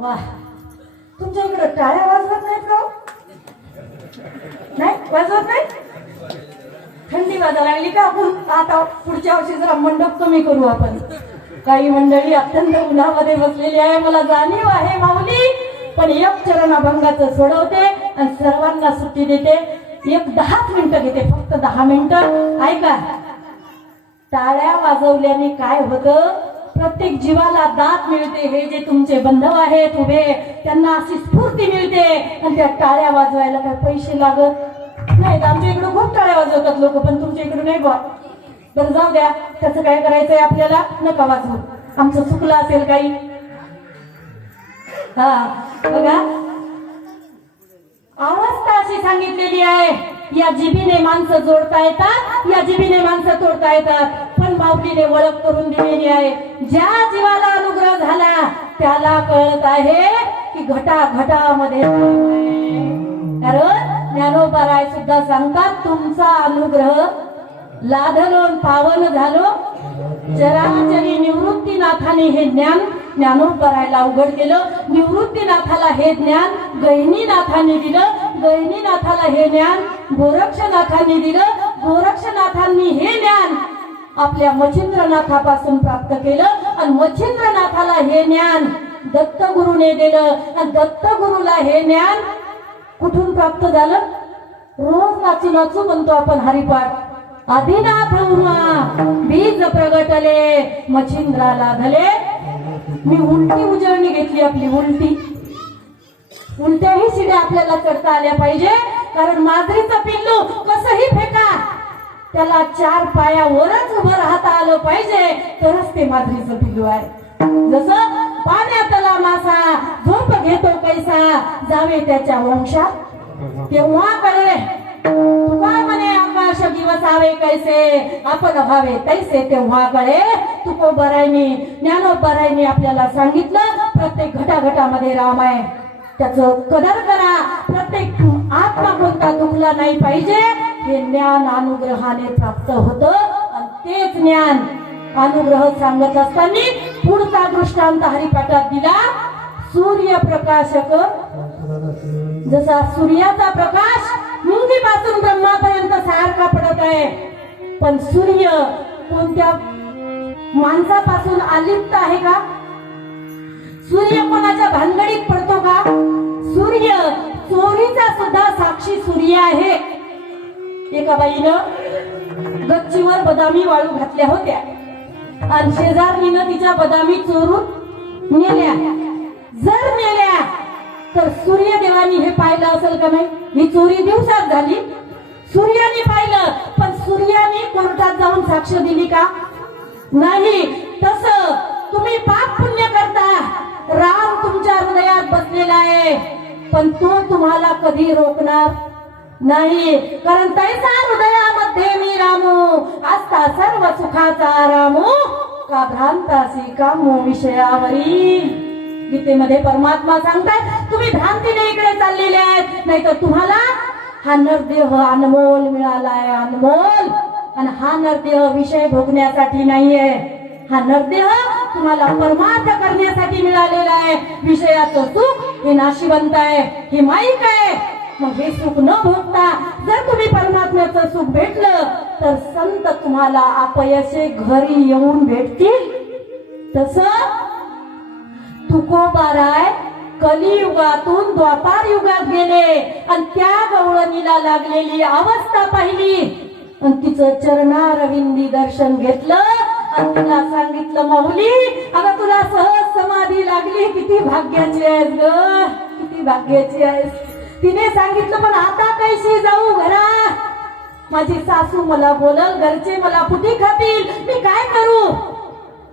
वाह तुमच्या इकडे टाळ्या वाजवत नाहीत का. नाही वाजवत नाही. थंडी वाजायला लागली का. आपण आता पुढच्या वर्षी जरा मंडप कमी करू आपण. काही मंडळी अत्यंत उन्हामध्ये बसलेली आहे, मला जाणीव आहे माऊली. पण एक चरणाभंगाचं सोडवते आणि सर्वांना सुट्टी देते. एक 10 मिनिटं घेते, फक्त 10 मिनिटं. ऐका, टाळ्या वाजवल्याने काय होतं, प्रत्येक जीवाला दात मिळते. हे जे तुमचे बंधव आहेत उभे त्यांना अशी स्फूर्ती मिळते. आणि त्या टाळ्या वाजवायला काय पैसे लागत नाहीत. आमच्या इकडे खूप टाळ्या वाजवतात लोक, पण तुमच्या इकडे नाही बा. बरं जाऊ द्या, त्याचं काय करायचंय आपल्याला, नका वाजवू. आमचं चुकलं असेल काही. हा बघा अवस्था अशी सांगितलेली आहे, या जिभीने माणसं जोडता येतात, या जिभीने माणसं तोडता येतात. पण माऊलीने ओळख करून दिलेली आहे. ज्या जीवाला अनुग्रह झाला त्याला कळत आहे की घटाघटामध्ये. कारण ज्ञानोबाराय सुद्धा सांगतात, तुमचा अनुग्रह लाधलो पावन झालो, चराचरी निवृत्तीनाथाने हे ज्ञान ज्ञानोबरायला उघड केलं. निवृत्तीनाथाला हे ज्ञान गहिनीनाथांनी दिलं. गहिनीनाथाला हे ज्ञान गोरक्षनाथांनी दिलं. गोरक्षनाथांनी हे ज्ञान आपल्या मच्छिंद्रनाथापासून प्राप्त केलं. आणि मच्छिंद्रनाथाला हे ज्ञान दत्तगुरूने दिलं. आणि दत्तगुरूला हे ज्ञान कुठून प्राप्त झालं? रोज नाचू नाचू म्हणतो आपण हरिपाठ. आदिनाथ उमा बीज प्रगटले मच्छिंद्राला धले. मी उलटी उजळणी घेतली आपली उलटी. उलट्याही शिड्या आपल्याला चढता आल्या पाहिजे. कारण माजरीचं पिल्लू कसंही फेका त्याला 4 पायावरच उभं राहता आलं पाहिजे तरच ते माजरीचं पिल्लू आहे. जसं पाण्यातला मासा झोप घेतो कैसा जावे त्याच्या वंशात तेव्हा कळे. तुका म्हणे आकाश दिवसावे कैसे आपण व्हावे तैसे तेव्हा कळे. तुकोबरायनी ज्ञानोबरायनी आपल्याला सांगितलं प्रत्येक घटाघटामध्ये राम आहे. त्याचं कदर करा. प्रत्येक आत्मा कोणता दुखला नाही पाहिजे हे ज्ञान अनुग्रहाने प्राप्त होतं. आणि तेच ज्ञान अनुग्रह सांगत असताना पुढचा दृष्टांत हरिपाठात दिला. सूर्यप्रकाशक जसा सूर्याचा प्रकाश मुंगीपासून ब्रह्मापर्यंत सारखा पडत आहे. पण सूर्य कोणत्या माणसापासून अलिप्त आहे का? सूर्य कोणाच्या भानगडीत पडतो का? सूर्य चोरीचा सुद्धा साक्षी सूर्य आहे. एका बाईनं गच्चीवर बदामी वाळू घातल्या होत्या आणि शेजारणीनं तिच्या बदामी चोरून नेल्या. जर नेल्या तर सूर्यदेवानी हे पाहिलं असेल का नाही? ही चोरी दिवसात झाली. सूर्याने पाहिलं पण सूर्याने कोर्टात जाऊन साक्ष दिली का? नाही. तसं तुम्ही पाप पुण्य करता. राम तुमच्या हृदयात बसलेला आहे पण तो तुम्हाला कधी रोखणार नाही. कारण तैसा हृदयामध्ये मी रामू असता सर्व सुखाचा रामू का भ्रांतासी कामो विषयावरी. गीतेमध्ये परमात्मा सांगतात तुम्ही भ्रांतीने इकडे चाललेले आहेत. नाहीतर तुम्हाला हा नरदेह अनमोल मिळालाय. अनमोल. आणि हा नरदेह विषय भोगण्यासाठी नाहीये. हा नरदेह तुम्हाला परमार्थ करण्यासाठी मिळालेला आहे. विषयाचं सुख हे नाशिवंत आहे. हे माईक आहे. मग हे सुख न भोगता जर तुम्ही परमात्म्याचं सुख भेटलं तर संत तुम्हाला अपयशे घरी येऊन भेटतील. तसं तुकोबाराय कलियुगातून द्वापार युगात गेले आणि त्या गवळणीला लागलेली अवस्था पाहिली आणि तिचं चरणारविंदी दर्शन घेतलं आणि तुला सांगितलं माऊली अगं तुला सहज समाधी लागली. किती भाग्याची आहेस ग, किती भाग्याची आहेस. तिने सांगितलं पण आता कैशी जाऊ घरा? माझी सासू मला बोलल, घरचे मला पुटी खातील, मी काय करू?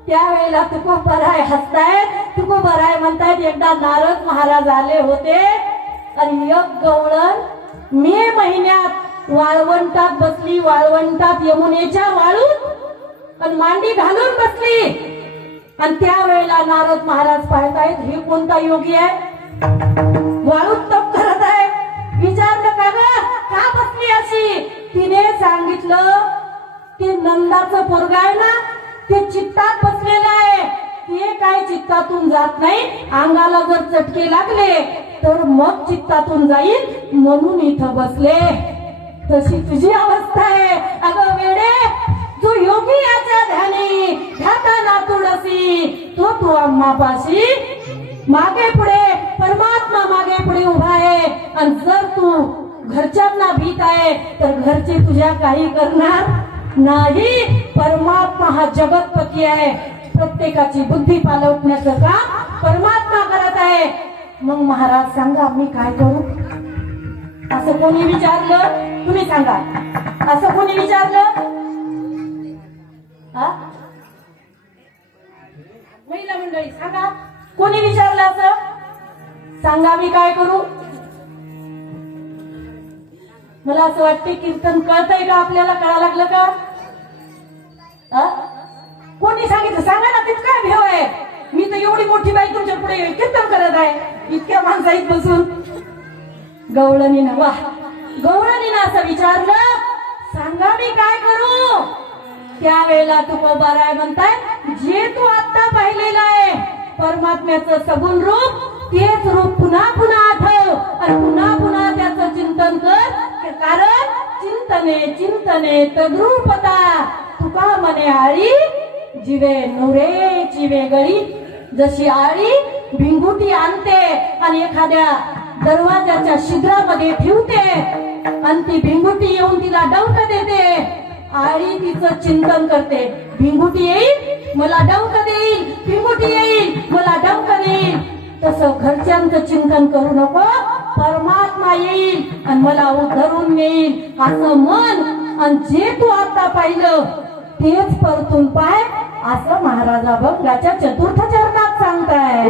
त्यावेळेला तुकोबराय हसतायत. तुकोबराय म्हणतायत एकदा नारद महाराज आले होते आणि एक गवळण मे महिन्यात वाळवंटात बसली. वाळवंटात यमुनेच्या वाळूत आणि मांडी घालून बसली. आणि त्यावेळेला नारद महाराज पाहतायत हे कोणता योगी आहे? वाळूत तप करत आहे. विचारलं का ग का बसली अशी? तिने सांगितलं की नंदाचं पोरगा आहे ना ते चित्तात बसलेलं आहे. ते काय चित्तातून जात नाही. अंगाला जर चटके लागले तर मग चित्तातून जाईल म्हणून इथं बसले. तशी तुझी अवस्था आहे. अगं वेडे जो योगी याच्या ध्यानी ध्याता तुळसी तो तू आम्हापाशी मागे पुढे परमात्मा मागे पुढे उभा आहे. आणि जर तू घरच्यांना भीत आहे तर घरचे तुझ्या काही करणार नाही. परमात्मा हा जगतपती आहे. प्रत्येकाची बुद्धी पालवण्याचं काम परमात्मा करत आहे. मग महाराज सांगा मी काय करू? असं कोणी विचारलं? तुम्ही सांगा. असं कोणी विचारलं? महिला मंडळी सांगा. कोणी विचारलं असं? सांगा मी काय करू? मला असं वाटते कीर्तन कळतंय का आपल्याला? कळा लागलं का? कोणी सांगितलं? सांगा ना. तिथं काय भेव आहे? मी तर एवढी मोठी बाई तुमच्या पुढे कीर्तन करत आहे इतक्या माणसाईत बसून. गवळणीनं वा गवळणीनं असं विचारलं सांगा मी काय करू? त्यावेळेला तुकोबाराय म्हणताय जे तू आता पाहिलेलं आहे परमात्म्याचं सगुण रूप तेच रूप पुन्हा पुन्हा आठव आणि पुन्हा पुन्हा त्याचं चिंतन कर कारण चिंतने चिंतने तद्रूपता तुका मने आळी जीवे नुरेची वेगळी जशी आळी भिंगुटी आणते आणि एखाद्या दरवाजाच्या छिद्रामध्ये ठेवते आणि ती भिंगुटी येऊन तिला डंक देते आळी तिचं चिंतन करते भिंगुटी येईल मला डंक देईल भिंगुटी येईल मला डंक देईल तसं घरच्यांचं चिंतन करू नको परमात्मा येईल आणि मला उद्धरून येईल असं मन आणि जे तू आता पाहिलं तेच परतून पाय असं महाराज अभंगाच्या चतुर्थ चरणात सांगताय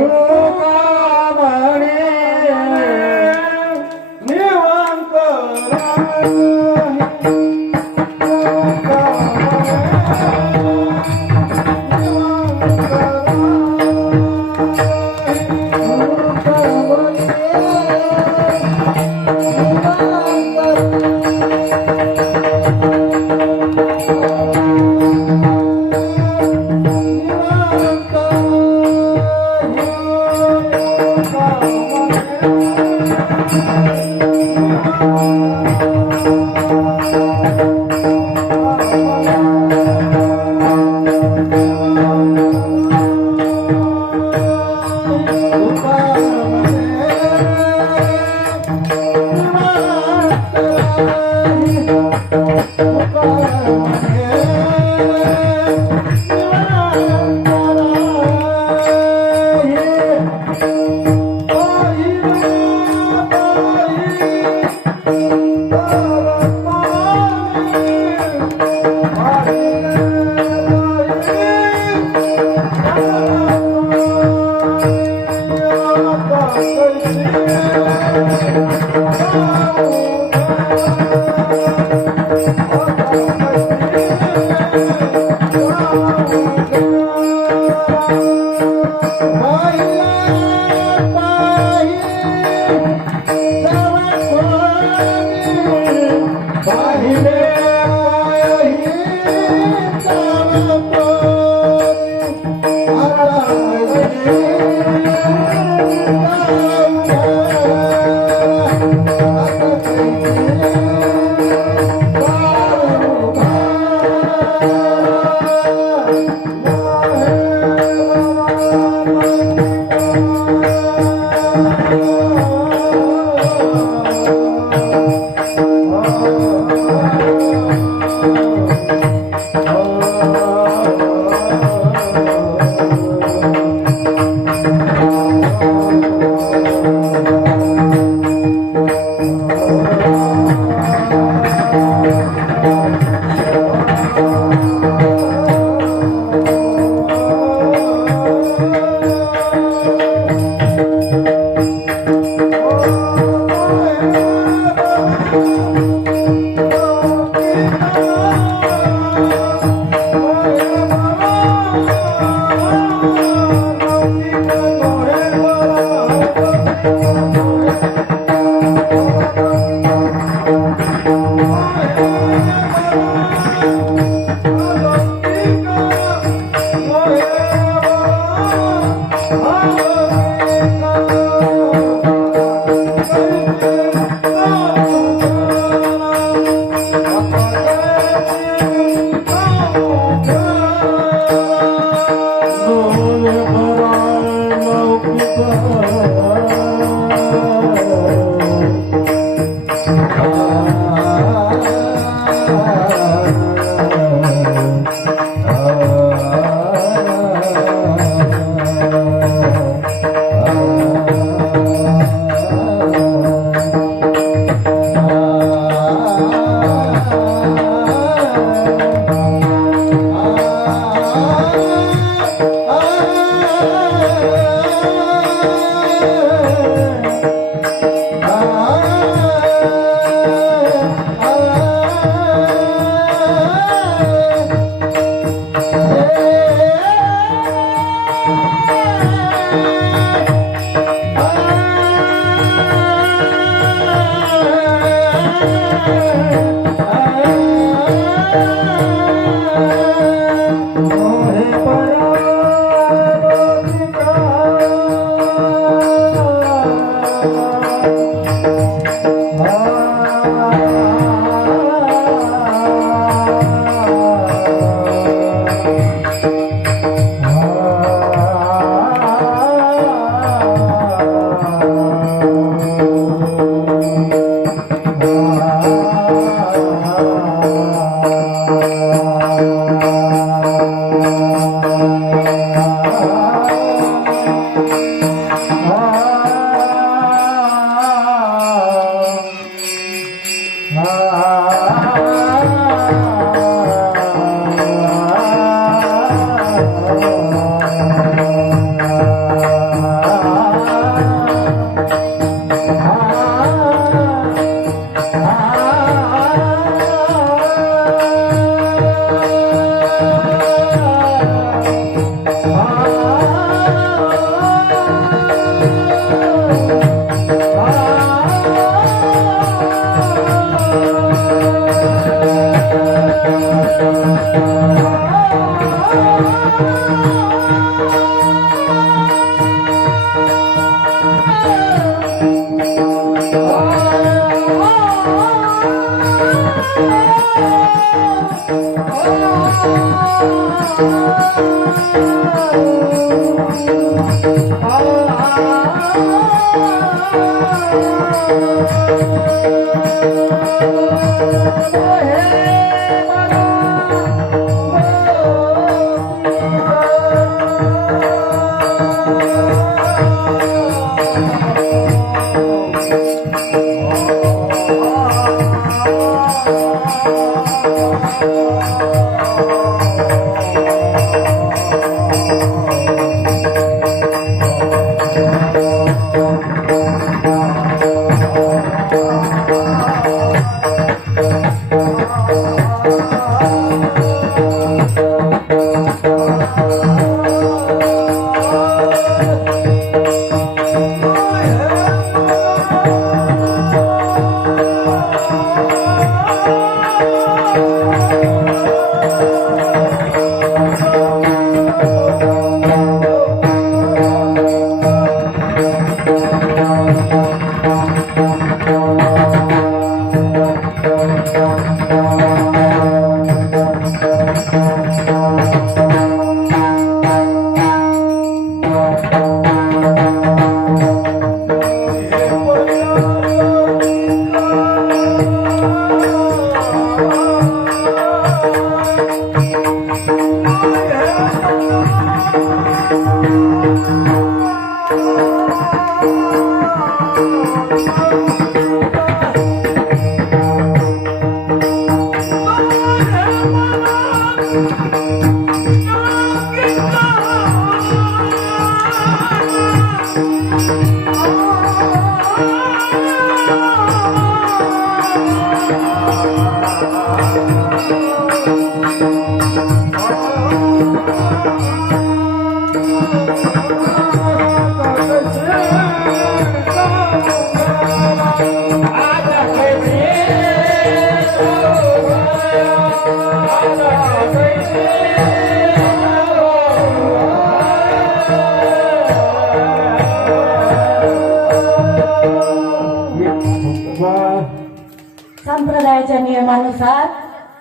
संप्रदायाच्या नियमानुसार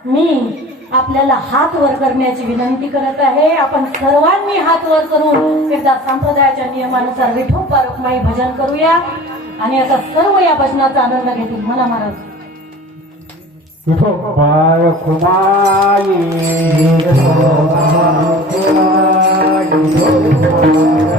मी आपल्याला हात वर करण्याची विनंती करत आहे. आपण सर्वांनी हात वर करून एकदा संप्रदायाच्या नियमानुसार विठोबा रुक्माई भजन करूया आणि आता सर्व या भजनाचा आनंद घेतील. म्हणा महाराज. विठोबा रुक्माई, विठोबा रुक्माई, विठोबा